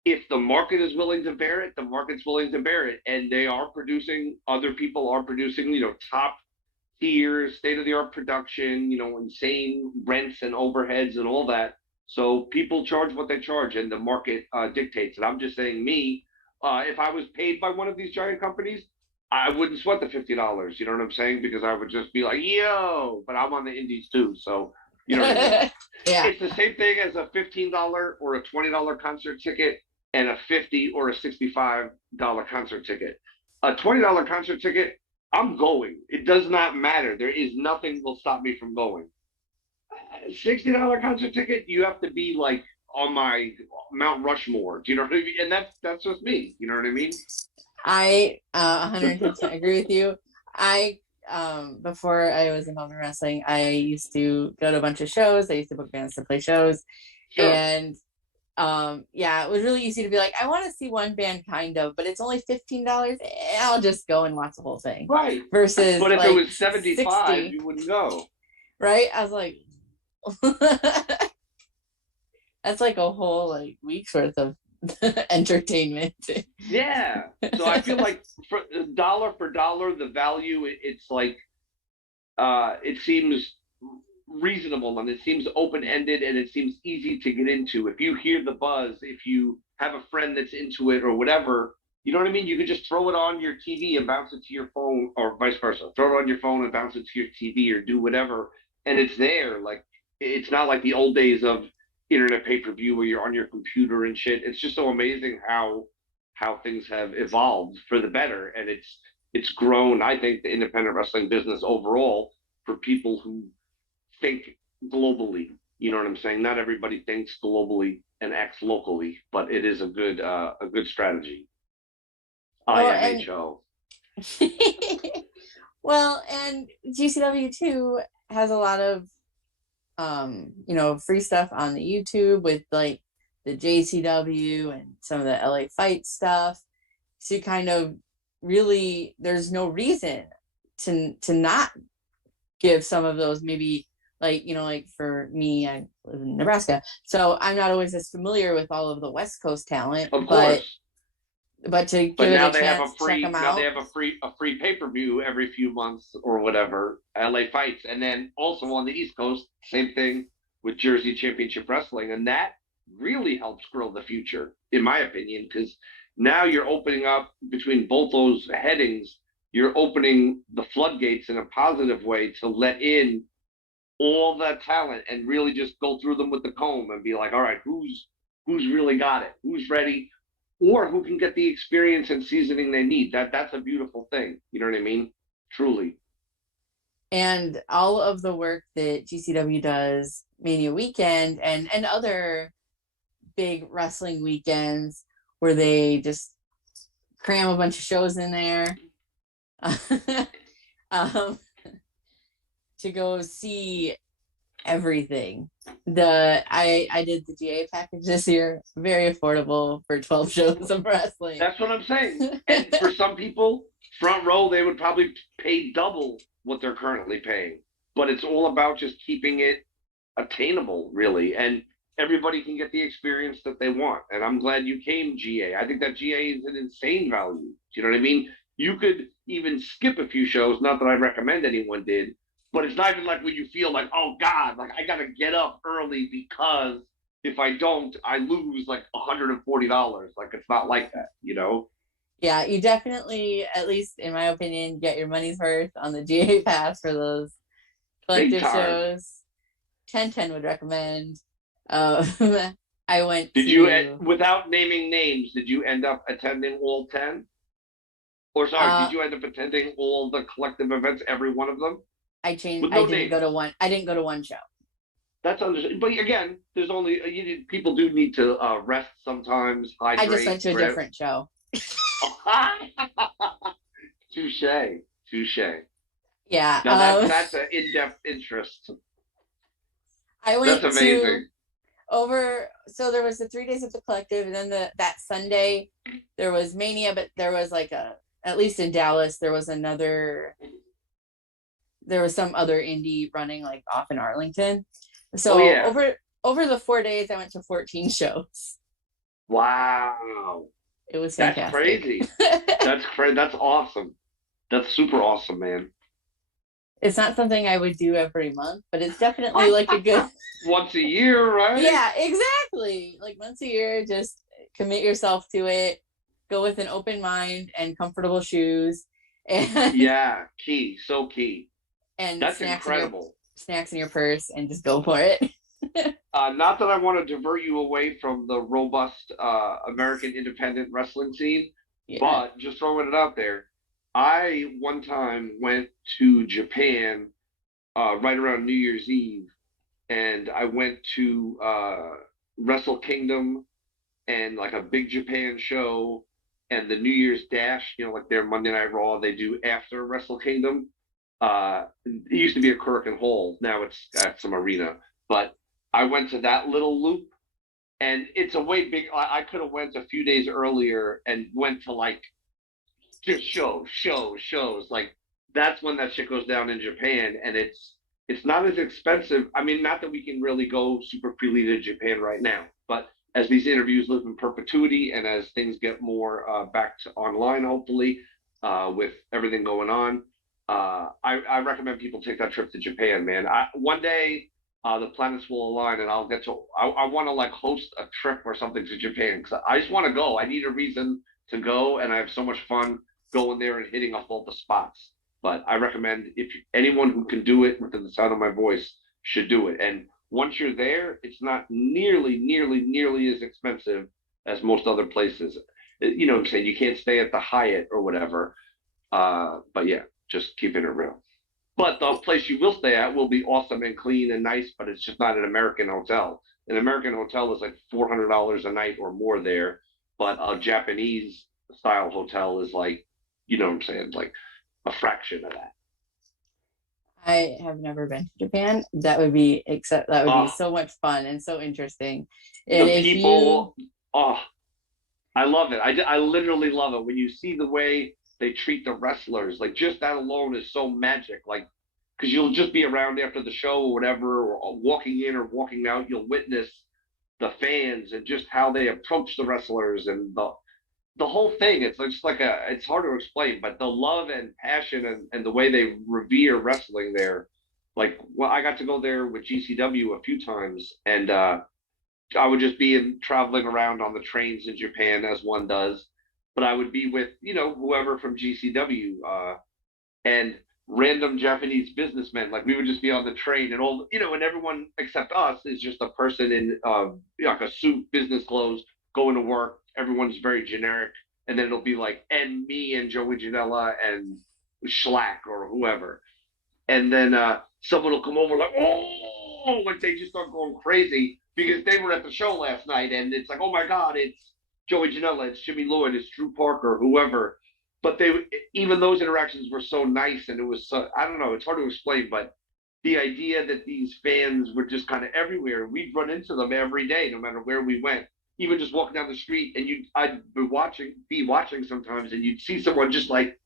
if the market is willing to bear it, the market's willing to bear it. And other people are producing, top tier, state of the art production, insane rents and overheads and all that. So people charge what they charge and the market dictates it. I'm just saying if I was paid by one of these giant companies, I wouldn't sweat the $50. You know what I'm saying? Because I would just be like, yo, but I'm on the indies too. So, you know what I mean? Yeah. It's the same thing as a $15 or a $20 concert ticket and a $50 or a $65 concert ticket. A $20 concert ticket, I'm going. It does not matter. There is nothing will stop me from going. $60 concert ticket, you have to be like on my Mount Rushmore. Do you know what I mean? And that's just me. You know what I mean? I 110% agree with you. Before I was involved in wrestling, I used to go to a bunch of shows. I used to book bands to play shows. Sure. And it was really easy to be like, I want to see one band kind of, but it's only $15. I'll just go and watch the whole thing. Right. Versus but if like it was 75, 60, you wouldn't go. Right? I was like, that's like a whole like week's worth of entertainment. Yeah. So I feel like for dollar, the value, it's like it seems reasonable and it seems open-ended and it seems easy to get into. If you hear the buzz, if you have a friend that's into it or whatever, you know what I mean? You could just throw it on your TV and bounce it to your phone, or vice versa. Throw it on your phone and bounce it to your TV or do whatever, and it's there. Like it's not like the old days of internet pay-per-view where you're on your computer and shit. It's just so amazing how things have evolved for the better, and it's grown. I think the independent wrestling business overall for people who think globally. You know what I'm saying? Not everybody thinks globally and acts locally, but it is a good strategy. Well, and IMHO. well, and GCW too has a lot of free stuff on the YouTube with like the JCW and some of the LA Fight stuff. So kind of really there's no reason to not give some of those, maybe like for me, I live in Nebraska, so I'm not always as familiar with all of the West Coast talent, Of course. but to give But it now a they have chance a to check free them now out. they have a free pay-per-view every few months or whatever, LA Fights. And then also on the East Coast, same thing with Jersey Championship Wrestling. And that really helps grow the future, in my opinion, because now you're opening up between both those headings, you're opening the floodgates in a positive way to let in all that talent and really just go through them with the comb and be like, all right, who's really got it, who's ready, or who can get the experience and seasoning they need. That's a beautiful thing. You know what I mean? Truly. And all of the work that GCW does Mania weekend and other big wrestling weekends where they just cram a bunch of shows in there to go see everything. I did the GA package this year, very affordable for 12 shows of wrestling. That's what I'm saying. And for some people, front row, they would probably pay double what they're currently paying. But it's all about just keeping it attainable, really. And everybody can get the experience that they want. And I'm glad you came, GA. I think that GA is an insane value. Do you know what I mean? You could even skip a few shows, not that I recommend anyone did, but it's not even like when you feel like, oh God, like I gotta get up early because if I don't, I lose like $140. Like it's not like that, you know? Yeah, you definitely, at least in my opinion, get your money's worth on the GA pass for those collective shows. 1010 would recommend. I went Did you, without naming names, did you end up attending all 10? Or sorry, did you end up attending all the collective events, every one of them? I didn't go to one show. That's understandable. But again, there's only people do need to rest sometimes. Hydrate. I just went to a different show. Touche. Yeah. Now that's an in-depth interest. I went that's amazing. So there was the 3 days of the collective, and then that Sunday there was Mania, but there was at least in Dallas, there was some other indie running like off in Arlington. So over the 4 days, I went to 14 shows. Wow. It was fantastic. That's crazy. That's crazy. That's awesome. That's super awesome, man. It's not something I would do every month, but it's definitely like a good once a year, right? Yeah, exactly. Like once a year, just commit yourself to it. Go with an open mind and comfortable shoes. And yeah, so key. And that's incredible. Snacks in your purse and just go for it. Not that I want to divert you away from the robust American independent wrestling scene, but just throwing it out there. I one time went to Japan right around New Year's Eve, and I went to Wrestle Kingdom and like a Big Japan show and the New Year's Dash, like their Monday Night Raw they do after Wrestle Kingdom. It used to be a Kurikan Hall. Now it's at some arena. But I went to that little loop, and it's a way big. I could have went a few days earlier and went to like just shows. Like that's when that shit goes down in Japan, and it's not as expensive. I mean, not that we can really go super freely to Japan right now, but as these interviews live in perpetuity and as things get more back to online, hopefully, with everything going on, I recommend people take that trip to Japan, man. One day the planets will align, and I'll get to. I want to like host a trip or something to Japan because I just want to go. I need a reason to go, and I have so much fun going there and hitting off all the spots. But I recommend anyone who can do it within the sound of my voice should do it. And once you're there, it's not nearly as expensive as most other places. You know what I'm saying? You can't stay at the Hyatt or whatever. But yeah, just keeping it real. But the place you will stay at will be awesome and clean and nice, but it's just not an American hotel. An American hotel is like $400 a night or more there, but a Japanese style hotel is like, you know what I'm saying, like a fraction of that. I have never been to Japan. That would be Oh, so much fun and so interesting. And the if you, people, oh, I love it. I literally love it when you see the way they treat the wrestlers. Like just that alone is so magic. Like because you'll just be around after the show or whatever, or walking in or walking out, you'll witness the fans and just how they approach the wrestlers and the whole thing. It's just like it's hard to explain, but the love and passion and the way they revere wrestling there. Like, well, I got to go there with GCW a few times, and I would just be traveling around on the trains in Japan as one does, but I would be with whoever from GCW and random Japanese businessmen. Like we would just be on the train, and and everyone except us is just a person in like a suit, business clothes, going to work. Everyone's very generic, and then it'll be like and me and Joey Janela and Schlack or whoever, and then someone will come over like, oh, like they just start going crazy because they were at the show last night, and it's like, oh my God, it's Joey Janela, it's Jimmy Lewin, it's Drew Parker, whoever. But even those interactions were so nice, and it was so, I don't know, it's hard to explain, but the idea that these fans were just kind of everywhere, we'd run into them every day, no matter where we went. Even just walking down the street, and I'd be watching sometimes, and you'd see someone just like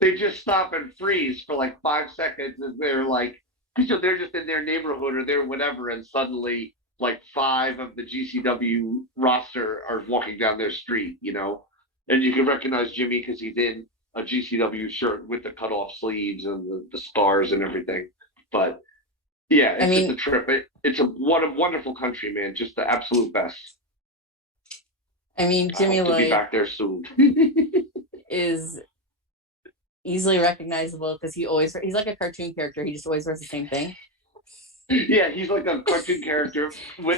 they just stop and freeze for like 5 seconds as they're like, so they're just in their neighborhood or they're whatever, and suddenly like five of the GCW roster are walking down their street, and you can recognize Jimmy because he's in a GCW shirt with the cut off sleeves and the stars and everything. But yeah, I it's just a mean, trip. It's a wonderful country, man. Just the absolute best. I Jimmy hope to be Lloyd back there soon. is easily recognizable because he's like a cartoon character. He just always wears the same thing. Yeah, he's like a cartoon character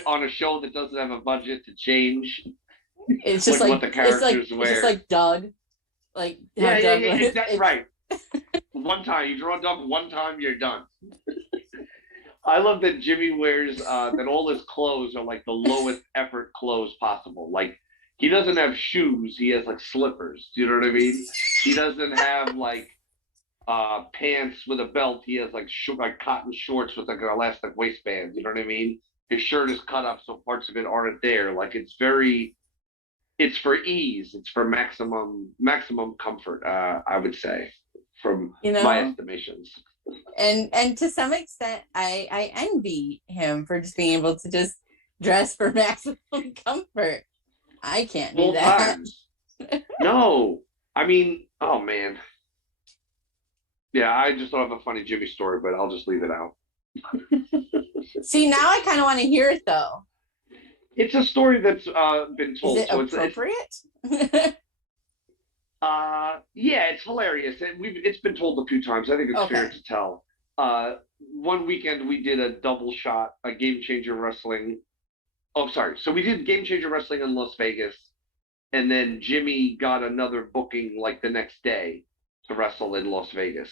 on a show that doesn't have a budget to change It's just like what the characters it's just wear. like Doug, like how Yeah, Doug exactly right. One time you draw Doug, one time you're done. I love that Jimmy wears that all his clothes are like the lowest effort clothes possible. Like he doesn't have shoes; he has like slippers. Do you know what I mean? He doesn't have like pants with a belt. He has like cotton shorts with like an elastic waistband. You know what I mean? His shirt is cut up so parts of it aren't there. Like it's for ease. It's for maximum comfort. I would say, from you my know. estimations. And to some extent, I envy him for just being able to just dress for maximum comfort. I can't do Full that. times. No, I mean, oh man, yeah. I just don't have a funny Jimmy story, but I'll just leave it out. See, now I kind of want to hear it though. It's a story that's been Is told, it so it's appropriate? yeah, it's hilarious. It's been told a few times. I think it's fair Okay. to tell. One weekend we did a double shot, a Game Changer Wrestling. Oh, sorry. So we did Game Changer Wrestling in Las Vegas, and then Jimmy got another booking like the next day to wrestle in Las Vegas,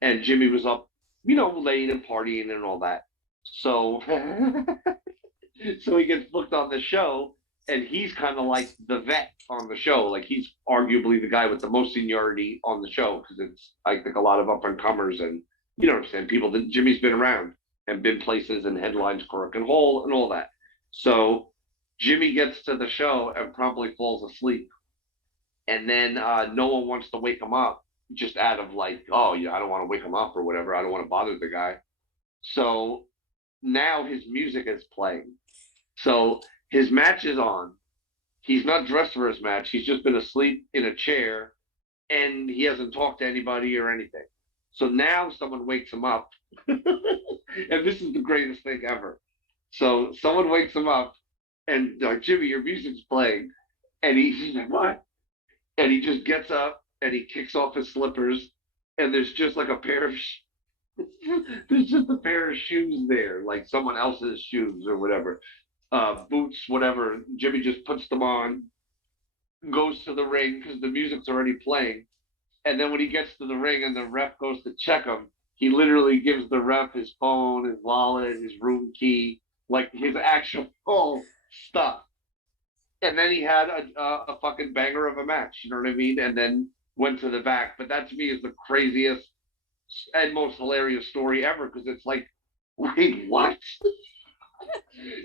and Jimmy was up, late and partying and all that. So so he gets booked on the show, and he's kind of like the vet on the show. Like he's arguably the guy with the most seniority on the show because it's I think a lot of up and comers and you know what I'm saying, people that Jimmy's been around and been places and headlines Cork and Hall and all that. So Jimmy gets to the show and promptly falls asleep, and then no one wants to wake him up just out of like, oh yeah, I don't want to wake him up or whatever. I don't want to bother the guy. So now his music is playing. So his match is on. He's not dressed for his match. He's just been asleep in a chair and he hasn't talked to anybody or anything. So now someone wakes him up. And this is the greatest thing ever. So someone wakes him up and like, Jimmy, your music's playing. And he's like, what? And he just gets up and he kicks off his slippers and there's just like a pair of there's just a pair of shoes there, like someone else's shoes or whatever, boots, whatever. Jimmy just puts them on, goes to the ring because the music's already playing, and then when he gets to the ring and the ref goes to check him, he literally gives the ref his phone, his wallet, his room key, like his actual stuff. And then he had a fucking banger of a match, you know what I mean? And then went to the back. But that to me is the craziest and most hilarious story ever, because it's like, wait, what?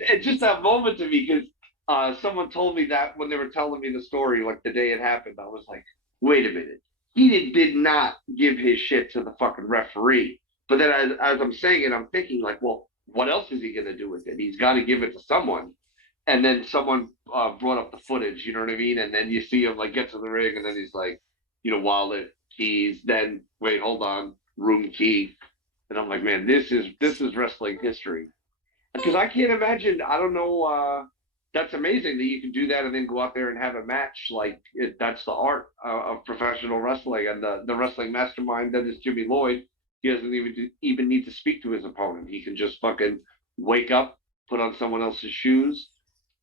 And just that moment to me, because someone told me that when they were telling me the story, like the day it happened, I was like, wait a minute. He did not give his shit to the fucking referee. But then as I'm saying it, I'm thinking like, well, what else is he going to do with it? He's got to give it to someone. And then someone brought up the footage, you know what I mean? And then you see him like get to the ring, and then he's like, you know, wallet, keys. Then wait, hold on, room key. And I'm like, man, this is wrestling history. Because I can't imagine. I don't know. That's amazing that you can do that and then go out there and have a match. Like that's the art of professional wrestling, and the wrestling mastermind that is Jimmy Lloyd. He doesn't even need to speak to his opponent. He can just fucking wake up, put on someone else's shoes,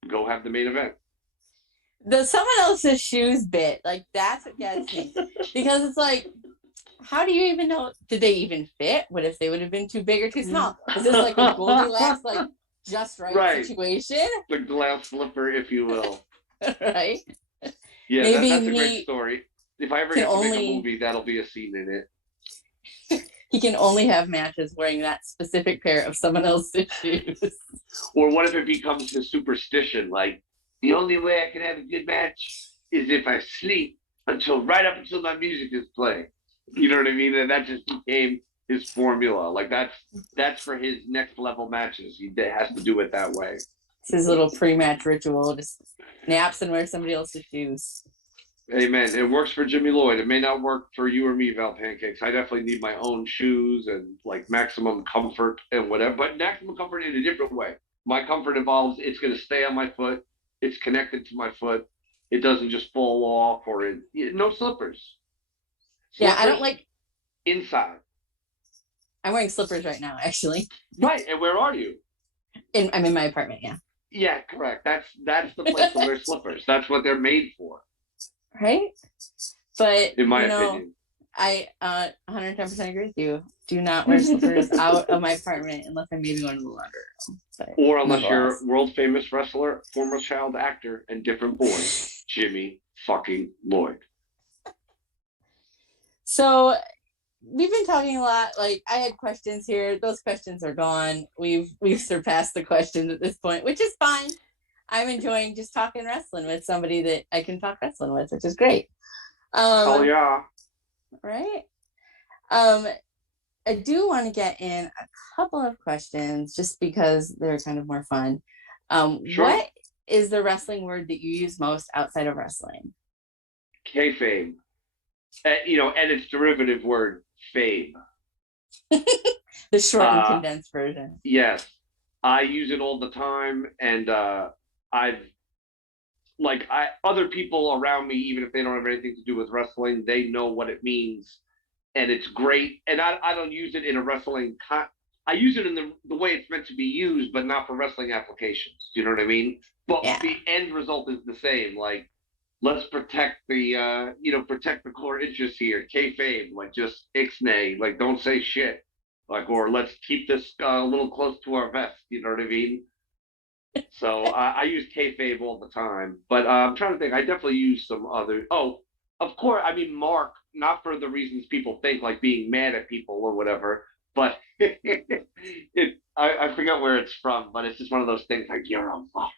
go have the main event. The someone else's shoes bit, like that's what gets me. Because it's like, how do you even know? Did they even fit? What if they would have been too big or too small? Is this like a Goldilocks, like just right situation? The glass slipper, if you will. Right? Yeah, that's a great story. If I ever get to make a movie, that'll be a scene in it. He can only have matches wearing that specific pair of someone else's shoes. Or what if it becomes his superstition? Like, the only way I can have a good match is if I sleep right up until my music is playing. You know what I mean? And that just became his formula. Like that's for his next level matches. He has to do it that way. It's his little pre-match ritual. Just naps and wears somebody else's shoes. Amen. It works for Jimmy Lloyd. It may not work for you or me, Val Pancakes. I definitely need my own shoes and like maximum comfort and whatever, but maximum comfort in a different way. My comfort involves it's going to stay on my foot. It's connected to my foot. It doesn't just fall off no slippers. Yeah, I don't like inside. I'm wearing slippers right now, actually. Right. And where are you? I'm in my apartment, yeah. Yeah, correct. That's the place to wear slippers. That's what they're made for. Right? But in my opinion, I 110% agree with you. Do not wear slippers out of my apartment unless I'm maybe going to the laundry room. Or unless you're a world famous wrestler, former child actor, and different boy, Jimmy fucking Lloyd. So we've been talking a lot. Like I had questions here. Those questions are gone. We've surpassed the questions at this point, which is fine. I'm enjoying just talking wrestling with somebody that I can talk wrestling with, which is great. Oh yeah. Right. I do want to get in a couple of questions just because they're kind of more fun. Sure. What is the wrestling word that you use most outside of wrestling? Kayfabe. And its derivative word, fabe. The short and condensed version. Yes. I use it all the time, and other people around me, even if they don't have anything to do with wrestling, they know what it means, and it's great. And I don't use it in a wrestling I use it in the way it's meant to be used, but not for wrestling applications. Do you know what I mean? But yeah. The end result is the same. Like, let's protect the protect the core interests here. Kayfabe, like just ixnay, like don't say shit. Like, or let's keep this a little close to our vest. You know what I mean? So I use kayfabe all the time, but I'm trying to think. I definitely use some other. Oh, of course. I mean, Mark, not for the reasons people think, like being mad at people or whatever, but I forget where it's from, but it's just one of those things like, you're a mark.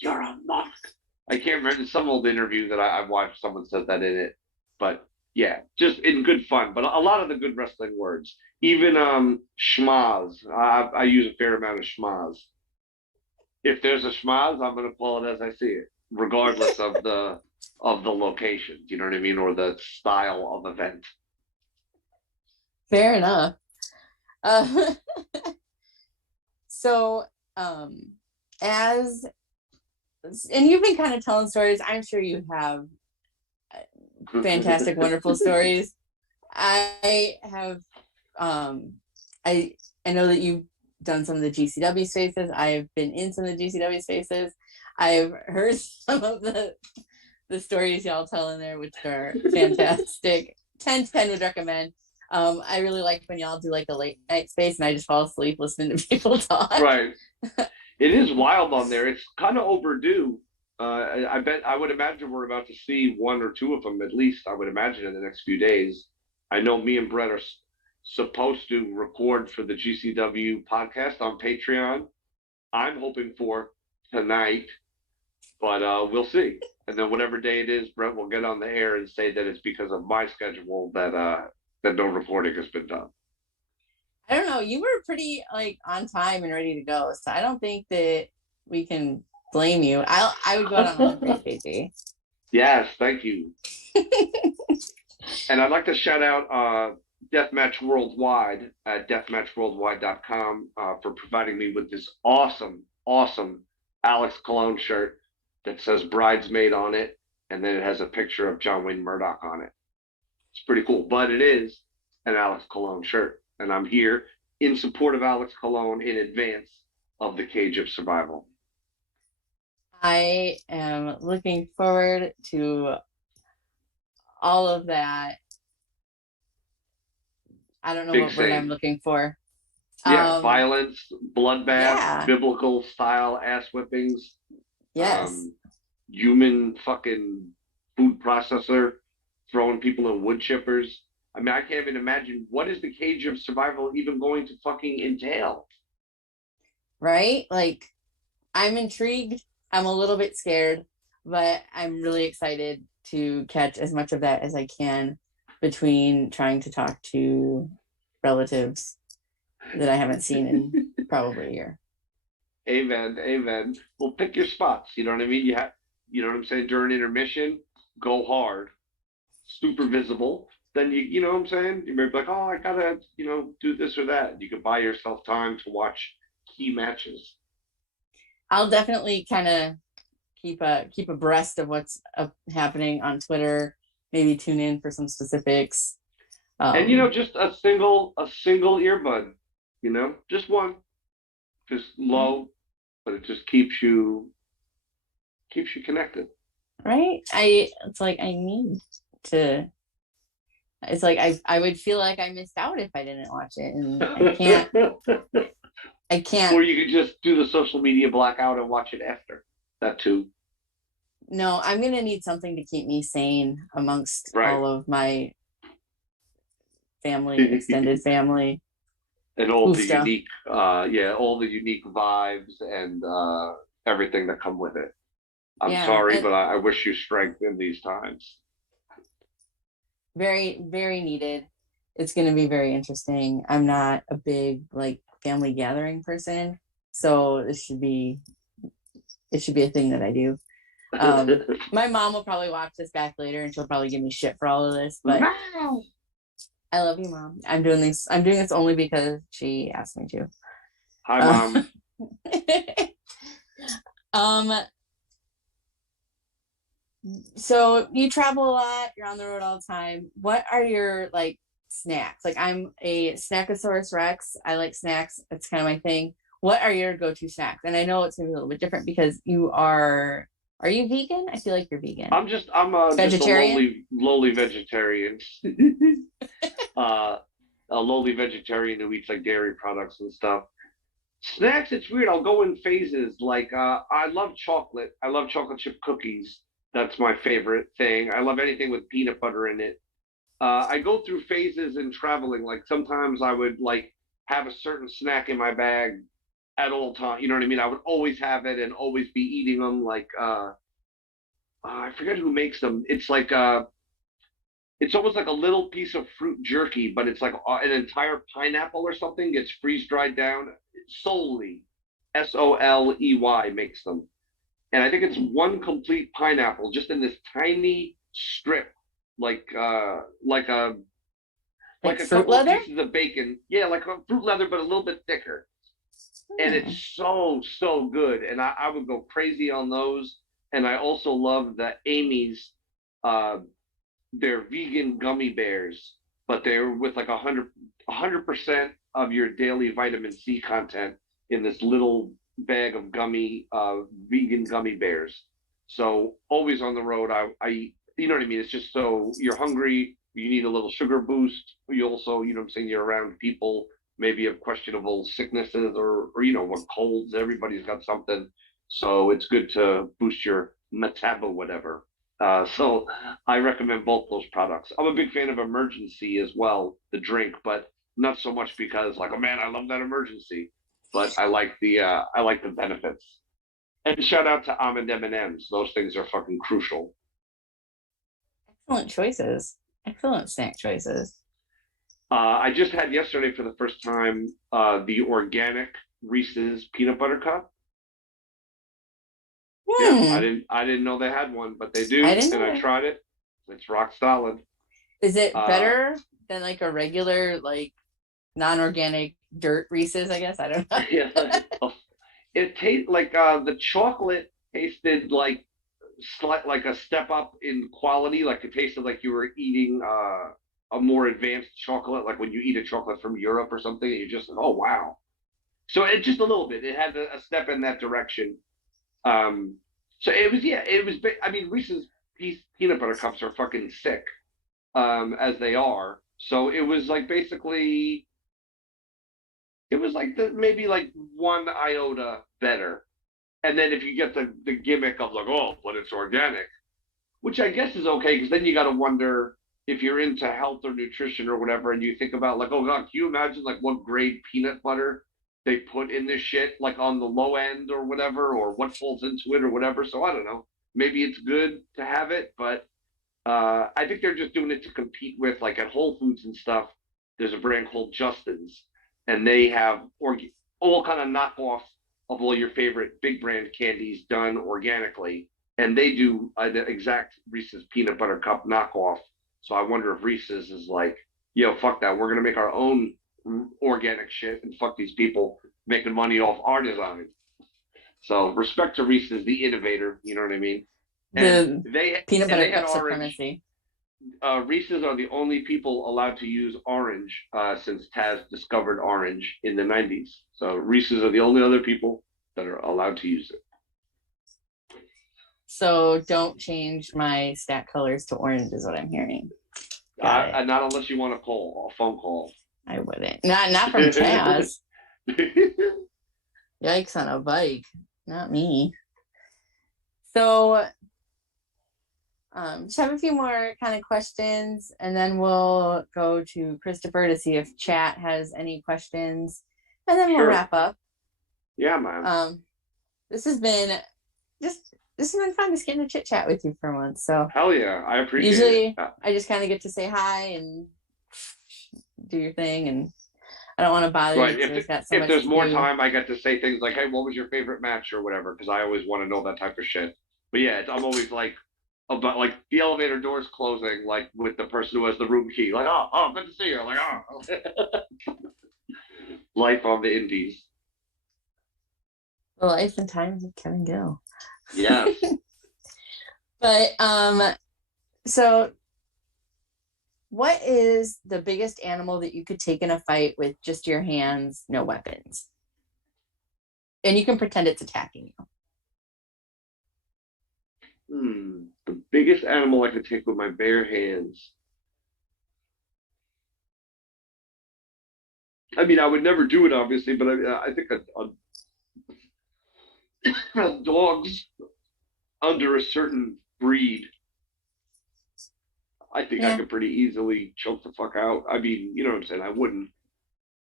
You're a mark. I can't remember. Some old interview that I watched, someone said that in it. But yeah, just in good fun. But a lot of the good wrestling words, even schmaz. I use a fair amount of schmaz. If there's a schmaz, I'm going to call it as I see it, regardless of the location. You know what I mean, or the style of event. Fair enough. So, and you've been kind of telling stories. I'm sure you have fantastic, wonderful stories. I have, I know that you've done some of the GCW spaces. I've been in some of the GCW spaces. I've heard some of the stories y'all tell in there, which are fantastic. 10/10 would recommend. I really like when y'all do like a late night space and I just fall asleep listening to people talk. Right. It is wild on there. It's kind of overdue. I would imagine we're about to see one or two of them at least. I would imagine in the next few days. I know me and Brett are supposed to record for the GCW podcast on Patreon. I'm hoping for tonight, but we'll see. And then whatever day it is, Brett will get on the air and say that it's because of my schedule that no recording has been done. I don't know. You were pretty like on time and ready to go, so I don't think that we can blame you. I would go out on a limb, KG. Yes, thank you. And I'd like to shout out Deathmatch Worldwide at deathmatchworldwide.com for providing me with this awesome Alex Cologne shirt that says Bridesmaid on it, and then it has a picture of John Wayne Murdoch on it. It's pretty cool, but it is an Alex Cologne shirt, and I'm here in support of Alex Cologne in advance of the Cage of Survival. I am looking forward to all of that. I don't know what word I'm looking for. Yeah, violence, bloodbath, yeah. biblical style ass whippings. Yes. Human fucking food processor throwing people in wood chippers. I mean, I can't even imagine what is the Cage of Survival even going to fucking entail. Right? Like, I'm intrigued. I'm a little bit scared, but I'm really excited to catch as much of that as I can between trying to talk to relatives that I haven't seen in probably a year. Amen. Well, pick your spots. You know what I mean? You know what I'm saying? During intermission, go hard, super visible. Then you know what I'm saying? You may be like, oh, I gotta, do this or that. You can buy yourself time to watch key matches. I'll definitely kind of keep abreast of what's happening on Twitter. Maybe tune in for some specifics. And just a single earbud. Just one, just low, but it just keeps you connected. Right? It's like I need to. It's like I would feel like I missed out if I didn't watch it, and I can't. Or you could just do the social media blackout and watch it after that too. No, I'm gonna need something to keep me sane amongst all of my family, extended family, and all the unique, all the unique vibes and everything that come with it. I'm sorry, but I wish you strength in these times. Very, very needed. It's going to be very interesting. I'm not a big family gathering person, so it should be a thing that I do. My mom will probably watch this back later, and she'll probably give me shit for all of this. But I love you, Mom. I'm doing this only because she asked me to. Hi, Mom. So you travel a lot, you're on the road all the time. What are your snacks? I'm a Snackosaurus Rex. I like snacks. That's kind of my thing. What are your go-to snacks? And I know it's gonna be a little bit different because you are you vegan? I feel like you're vegan. I'm a vegetarian? Just a lowly vegetarian. A lowly vegetarian who eats dairy products and stuff. Snacks, it's weird. I'll go in phases. I love chocolate. I love chocolate chip cookies. That's my favorite thing. I love anything with peanut butter in it. I go through phases in traveling. Sometimes I would have a certain snack in my bag at all times. You know what I mean? I would always have it and always be eating them. I forget who makes them. It's it's almost like a little piece of fruit jerky, but it's like an entire pineapple or something gets freeze dried down. Solely, Soley makes them. And I think it's one complete pineapple just in this tiny strip, like a couple of pieces of bacon. Yeah, like a fruit leather, but a little bit thicker. And it's so good. And I would go crazy on those. And I also love the Amy's, they're vegan gummy bears, but they're with 100% of your daily vitamin C content in this little bag of vegan gummy bears. So always on the road, I you know what I mean? It's just so you're hungry, you need a little sugar boost. You also, you know what I'm saying, you're around people maybe have questionable sicknesses or you know, what colds, everybody's got something. So it's good to boost your metabo, whatever. So I recommend both those products. I'm a big fan of Emergency as well, the drink, but not so much because like, oh man, I love that Emergency, but I like the benefits. And shout out to almond M&Ms. Those things are fucking crucial. Excellent choices. Excellent snack choices. I just had yesterday for the first time the organic Reese's peanut butter cup. Yeah, I didn't know they had one, but they do, and I tried it. It's rock solid. Is it better than like a regular like non-organic dirt Reese's? I guess I don't know. Yeah, it tastes like the chocolate tasted like like a step up in quality. Like it tasted like you were eating a more advanced chocolate, like when you eat a chocolate from Europe or something. And you're just like, oh wow. So it just a little bit. It had a step in that direction. So it was, yeah, it was. I mean, Reese's peanut butter cups are fucking sick, as they are. So it was like basically, it was like maybe like one iota better. And then if you get the gimmick of like, oh, but it's organic, which I guess is okay, because then you got to wonder if you're into health or nutrition or whatever, and you think about like, oh god, can you imagine like what grade peanut butter they put in this shit, like on the low end or whatever, or what falls into it or whatever. So I don't know. Maybe it's good to have it, but I think they're just doing it to compete with like at Whole Foods and stuff. There's a brand called Justin's, and they have all kind of knockoff of all your favorite big brand candies done organically, and they do the exact Reese's peanut butter cup knockoff. So I wonder if Reese's is like, yo, fuck that. We're gonna make our own organic shit and fuck these people making money off our design. So respect to Reese's, the innovator. You know what I mean? And the peanut butter cup supremacy. Reese's are the only people allowed to use orange since Taz discovered orange in the 90s. So Reese's are the only other people that are allowed to use it. So don't change my snack colors to orange is what I'm hearing. Not unless you want a phone call. I wouldn't. Not from Taz. Yikes on a bike. Not me. So just have a few more kind of questions, and then we'll go to Christopher to see if chat has any questions, and then we'll wrap up. Yeah, man. This has been fun just getting to chit chat with you for once. So hell yeah, I appreciate it. Usually I just kind of get to say hi and do your thing, and I don't want to bother you. If there's more time, I get to say things like, hey, what was your favorite match or whatever, because I always want to know that type of shit. But yeah, I'm always like, about like the elevator doors closing, like with the person who has the room key, like, oh, good to see you, like, oh. Life on the indies. The life and times of Kevin Gill. Yes. But so what is the biggest animal that you could take in a fight with just your hands, no weapons? And you can pretend it's attacking you. The biggest animal I could take with my bare hands. I mean, I would never do it, obviously, but I think dogs under a certain breed, I think I could pretty easily choke the fuck out. I mean, you know what I'm saying? I wouldn't.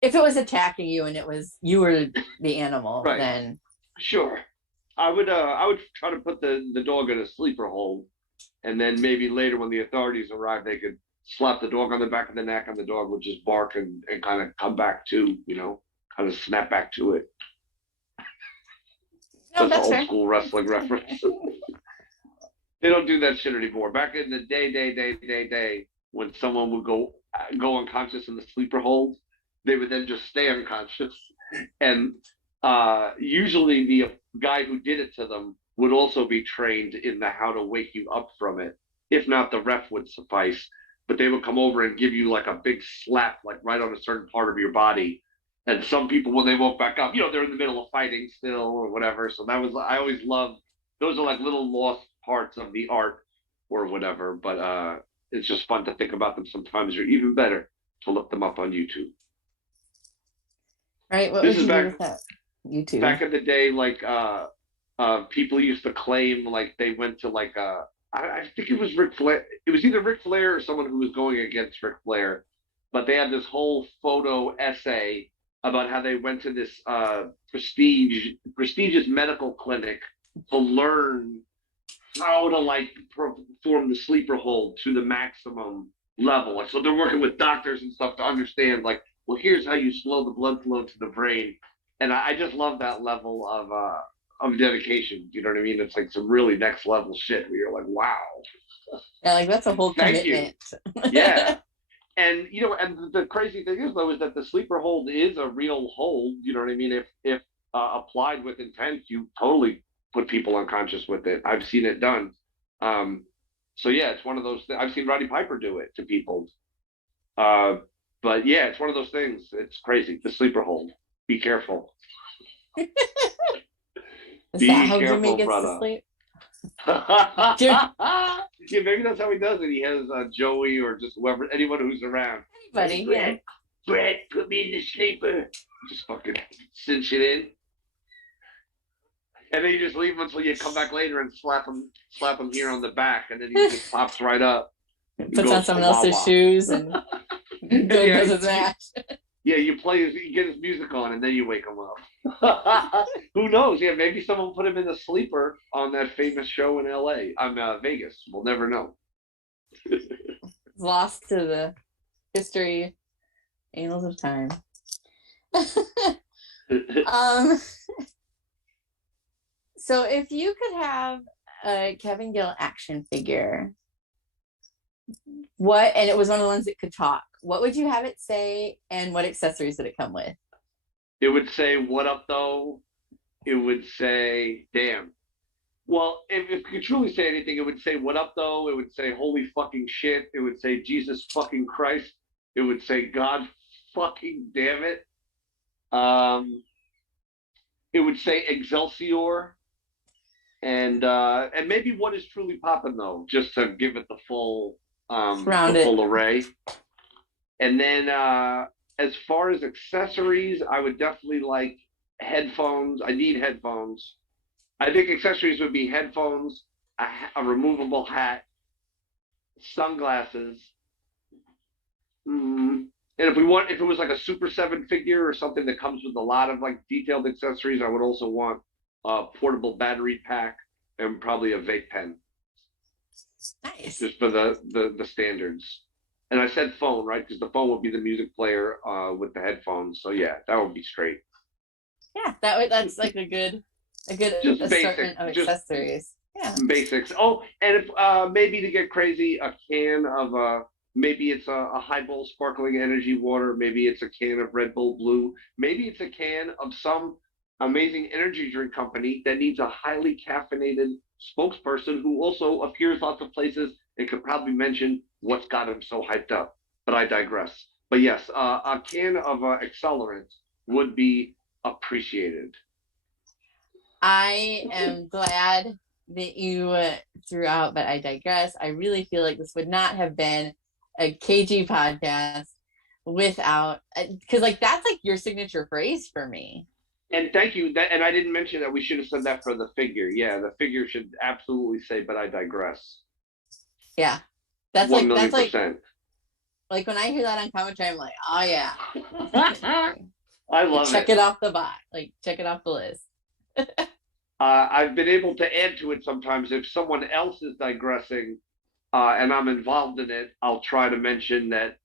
If it was attacking you and you were the animal, right. Then sure. I would try to put the dog in a sleeper hold, and then maybe later when the authorities arrive, they could slap the dog on the back of the neck, and the dog would just bark and kind of come back to, you know, kind of snap back to it. No, that's an old school wrestling reference. They don't do that shit anymore. Back in the day, when someone would go unconscious in the sleeper hold, they would then just stay unconscious, and usually the guy who did it to them would also be trained in the how to wake you up from it. If not, the ref would suffice. But they would come over and give you like a big slap, like right on a certain part of your body. And some people, when they woke back up, you know, they're in the middle of fighting still or whatever. So I always loved, those are like little lost parts of the art or whatever. But it's just fun to think about them sometimes, or even better, to look them up on YouTube. Right. What This would is you do back with that? YouTube. back in the day, like people used to claim like they went to like I think it was Ric Flair. It was either Ric Flair or someone who was going against Ric Flair, but they had this whole photo essay about how they went to this prestigious medical clinic to learn how to like perform the sleeper hold to the maximum level. Like, so they're working with doctors and stuff to understand, like, well, here's how you slow the blood flow to the brain. And I just love that level of dedication. You know what I mean? It's like some really next level shit where you're like, wow. Yeah, like that's a whole Thank commitment. You. Yeah. And you know, and the crazy thing is though, is that the sleeper hold is a real hold. You know what I mean? If applied with intent, you totally put people unconscious with it. I've seen it done. So yeah, it's one of those. I've seen Roddy Piper do it to people. But yeah, it's one of those things. It's crazy. The sleeper hold. Be careful. Is Be that how careful, Jimmy gets brother. to sleep? Yeah, maybe that's how he does it. He has Joey or just whoever, anyone who's around. Anybody, Brett, Brett, put me in the sleeper. Just fucking cinch it in. And then you just leave him until you come back later and slap him here on the back, and then he just pops right up. Puts on someone else's shoes and does his match. Yeah, you get his music on, and then you wake him up. Who knows? Yeah, maybe someone put him in the sleeper on that famous show in L.A. Vegas. We'll never know. Lost to the history annals of time. So if you could have a Kevin Gill action figure, and it was one of the ones that could talk, what would you have it say, and what accessories would it come with? It would say, "What up, though?" It would say, "Damn." Well, if it could truly say anything, it would say, "What up, though?" It would say, "Holy fucking shit." It would say, "Jesus fucking Christ." It would say, "God fucking damn it." It would say, "Excelsior." And maybe "What is truly poppin', though?" just to give it the full full array. And then as far as accessories, I would definitely like headphones. I need headphones. I think accessories would be headphones, a removable hat, sunglasses. And if it was like a Super 7 figure or something that comes with a lot of like detailed accessories, I would also want a portable battery pack and probably a vape pen. Nice. Just for the standards. And I said phone, right? Because the phone would be the music player with the headphones. So yeah, that would be straight. Yeah, that's like a good just assortment of accessories. Yeah. Basics. Oh, and if maybe to get crazy, a can of maybe it's a highball sparkling energy water, maybe it's a can of Red Bull Blue, maybe it's a can of some amazing energy drink company that needs a highly caffeinated spokesperson who also appears lots of places and could probably mention what's got him so hyped up. But I digress. But yes, a can of accelerant would be appreciated. I am glad that you threw out, but I digress. I really feel like this would not have been a KG podcast without, because like that's like your signature phrase for me. And thank you. And I didn't mention that. We should have said that for the figure. Yeah, the figure should absolutely say, "But I digress." Yeah, that's 1,000,000%. Like when I hear that on commentary, I'm like, oh yeah. I love it. Check it off the box. Like check it off the list. I've been able to add to it sometimes if someone else is digressing and I'm involved in it. I'll try to mention that,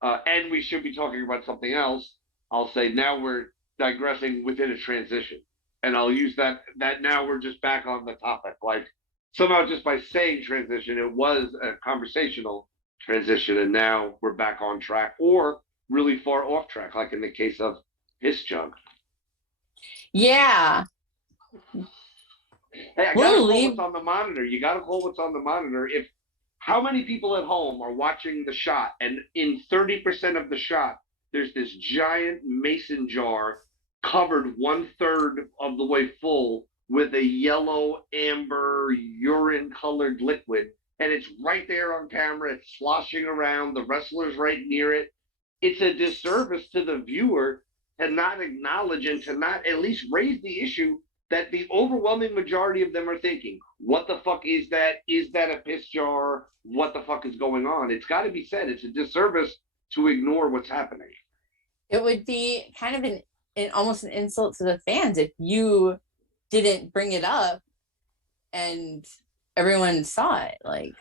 and we should be talking about something else. I'll say now we're digressing within a transition, and I'll use that now we're just back on the topic. Like somehow just by saying transition, it was a conversational transition, and now we're back on track or really far off track, like in the case of Piss Jug. Yeah. Hey, I gotta call what's on the monitor. You gotta call what's on the monitor. How many people at home are watching the shot, and in 30% of the shot, there's this giant mason jar covered 1/3 of the way full with a yellow amber urine colored liquid and it's right there on camera. It's sloshing around. The wrestler's right near it. It's a disservice to the viewer to not acknowledge and to not at least raise the issue that the overwhelming majority of them are thinking, what the fuck is that? Is that a piss jar? What the fuck is going on? It's got to be said. It's a disservice to ignore what's happening. It would be kind of an almost an insult to the fans if you didn't bring it up and everyone saw it. Like,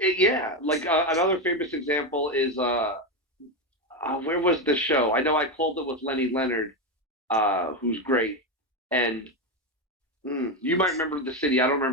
Yeah, like another famous example is where was the show? I know I called it with Lenny Leonard, who's great, and you might remember the city. I don't remember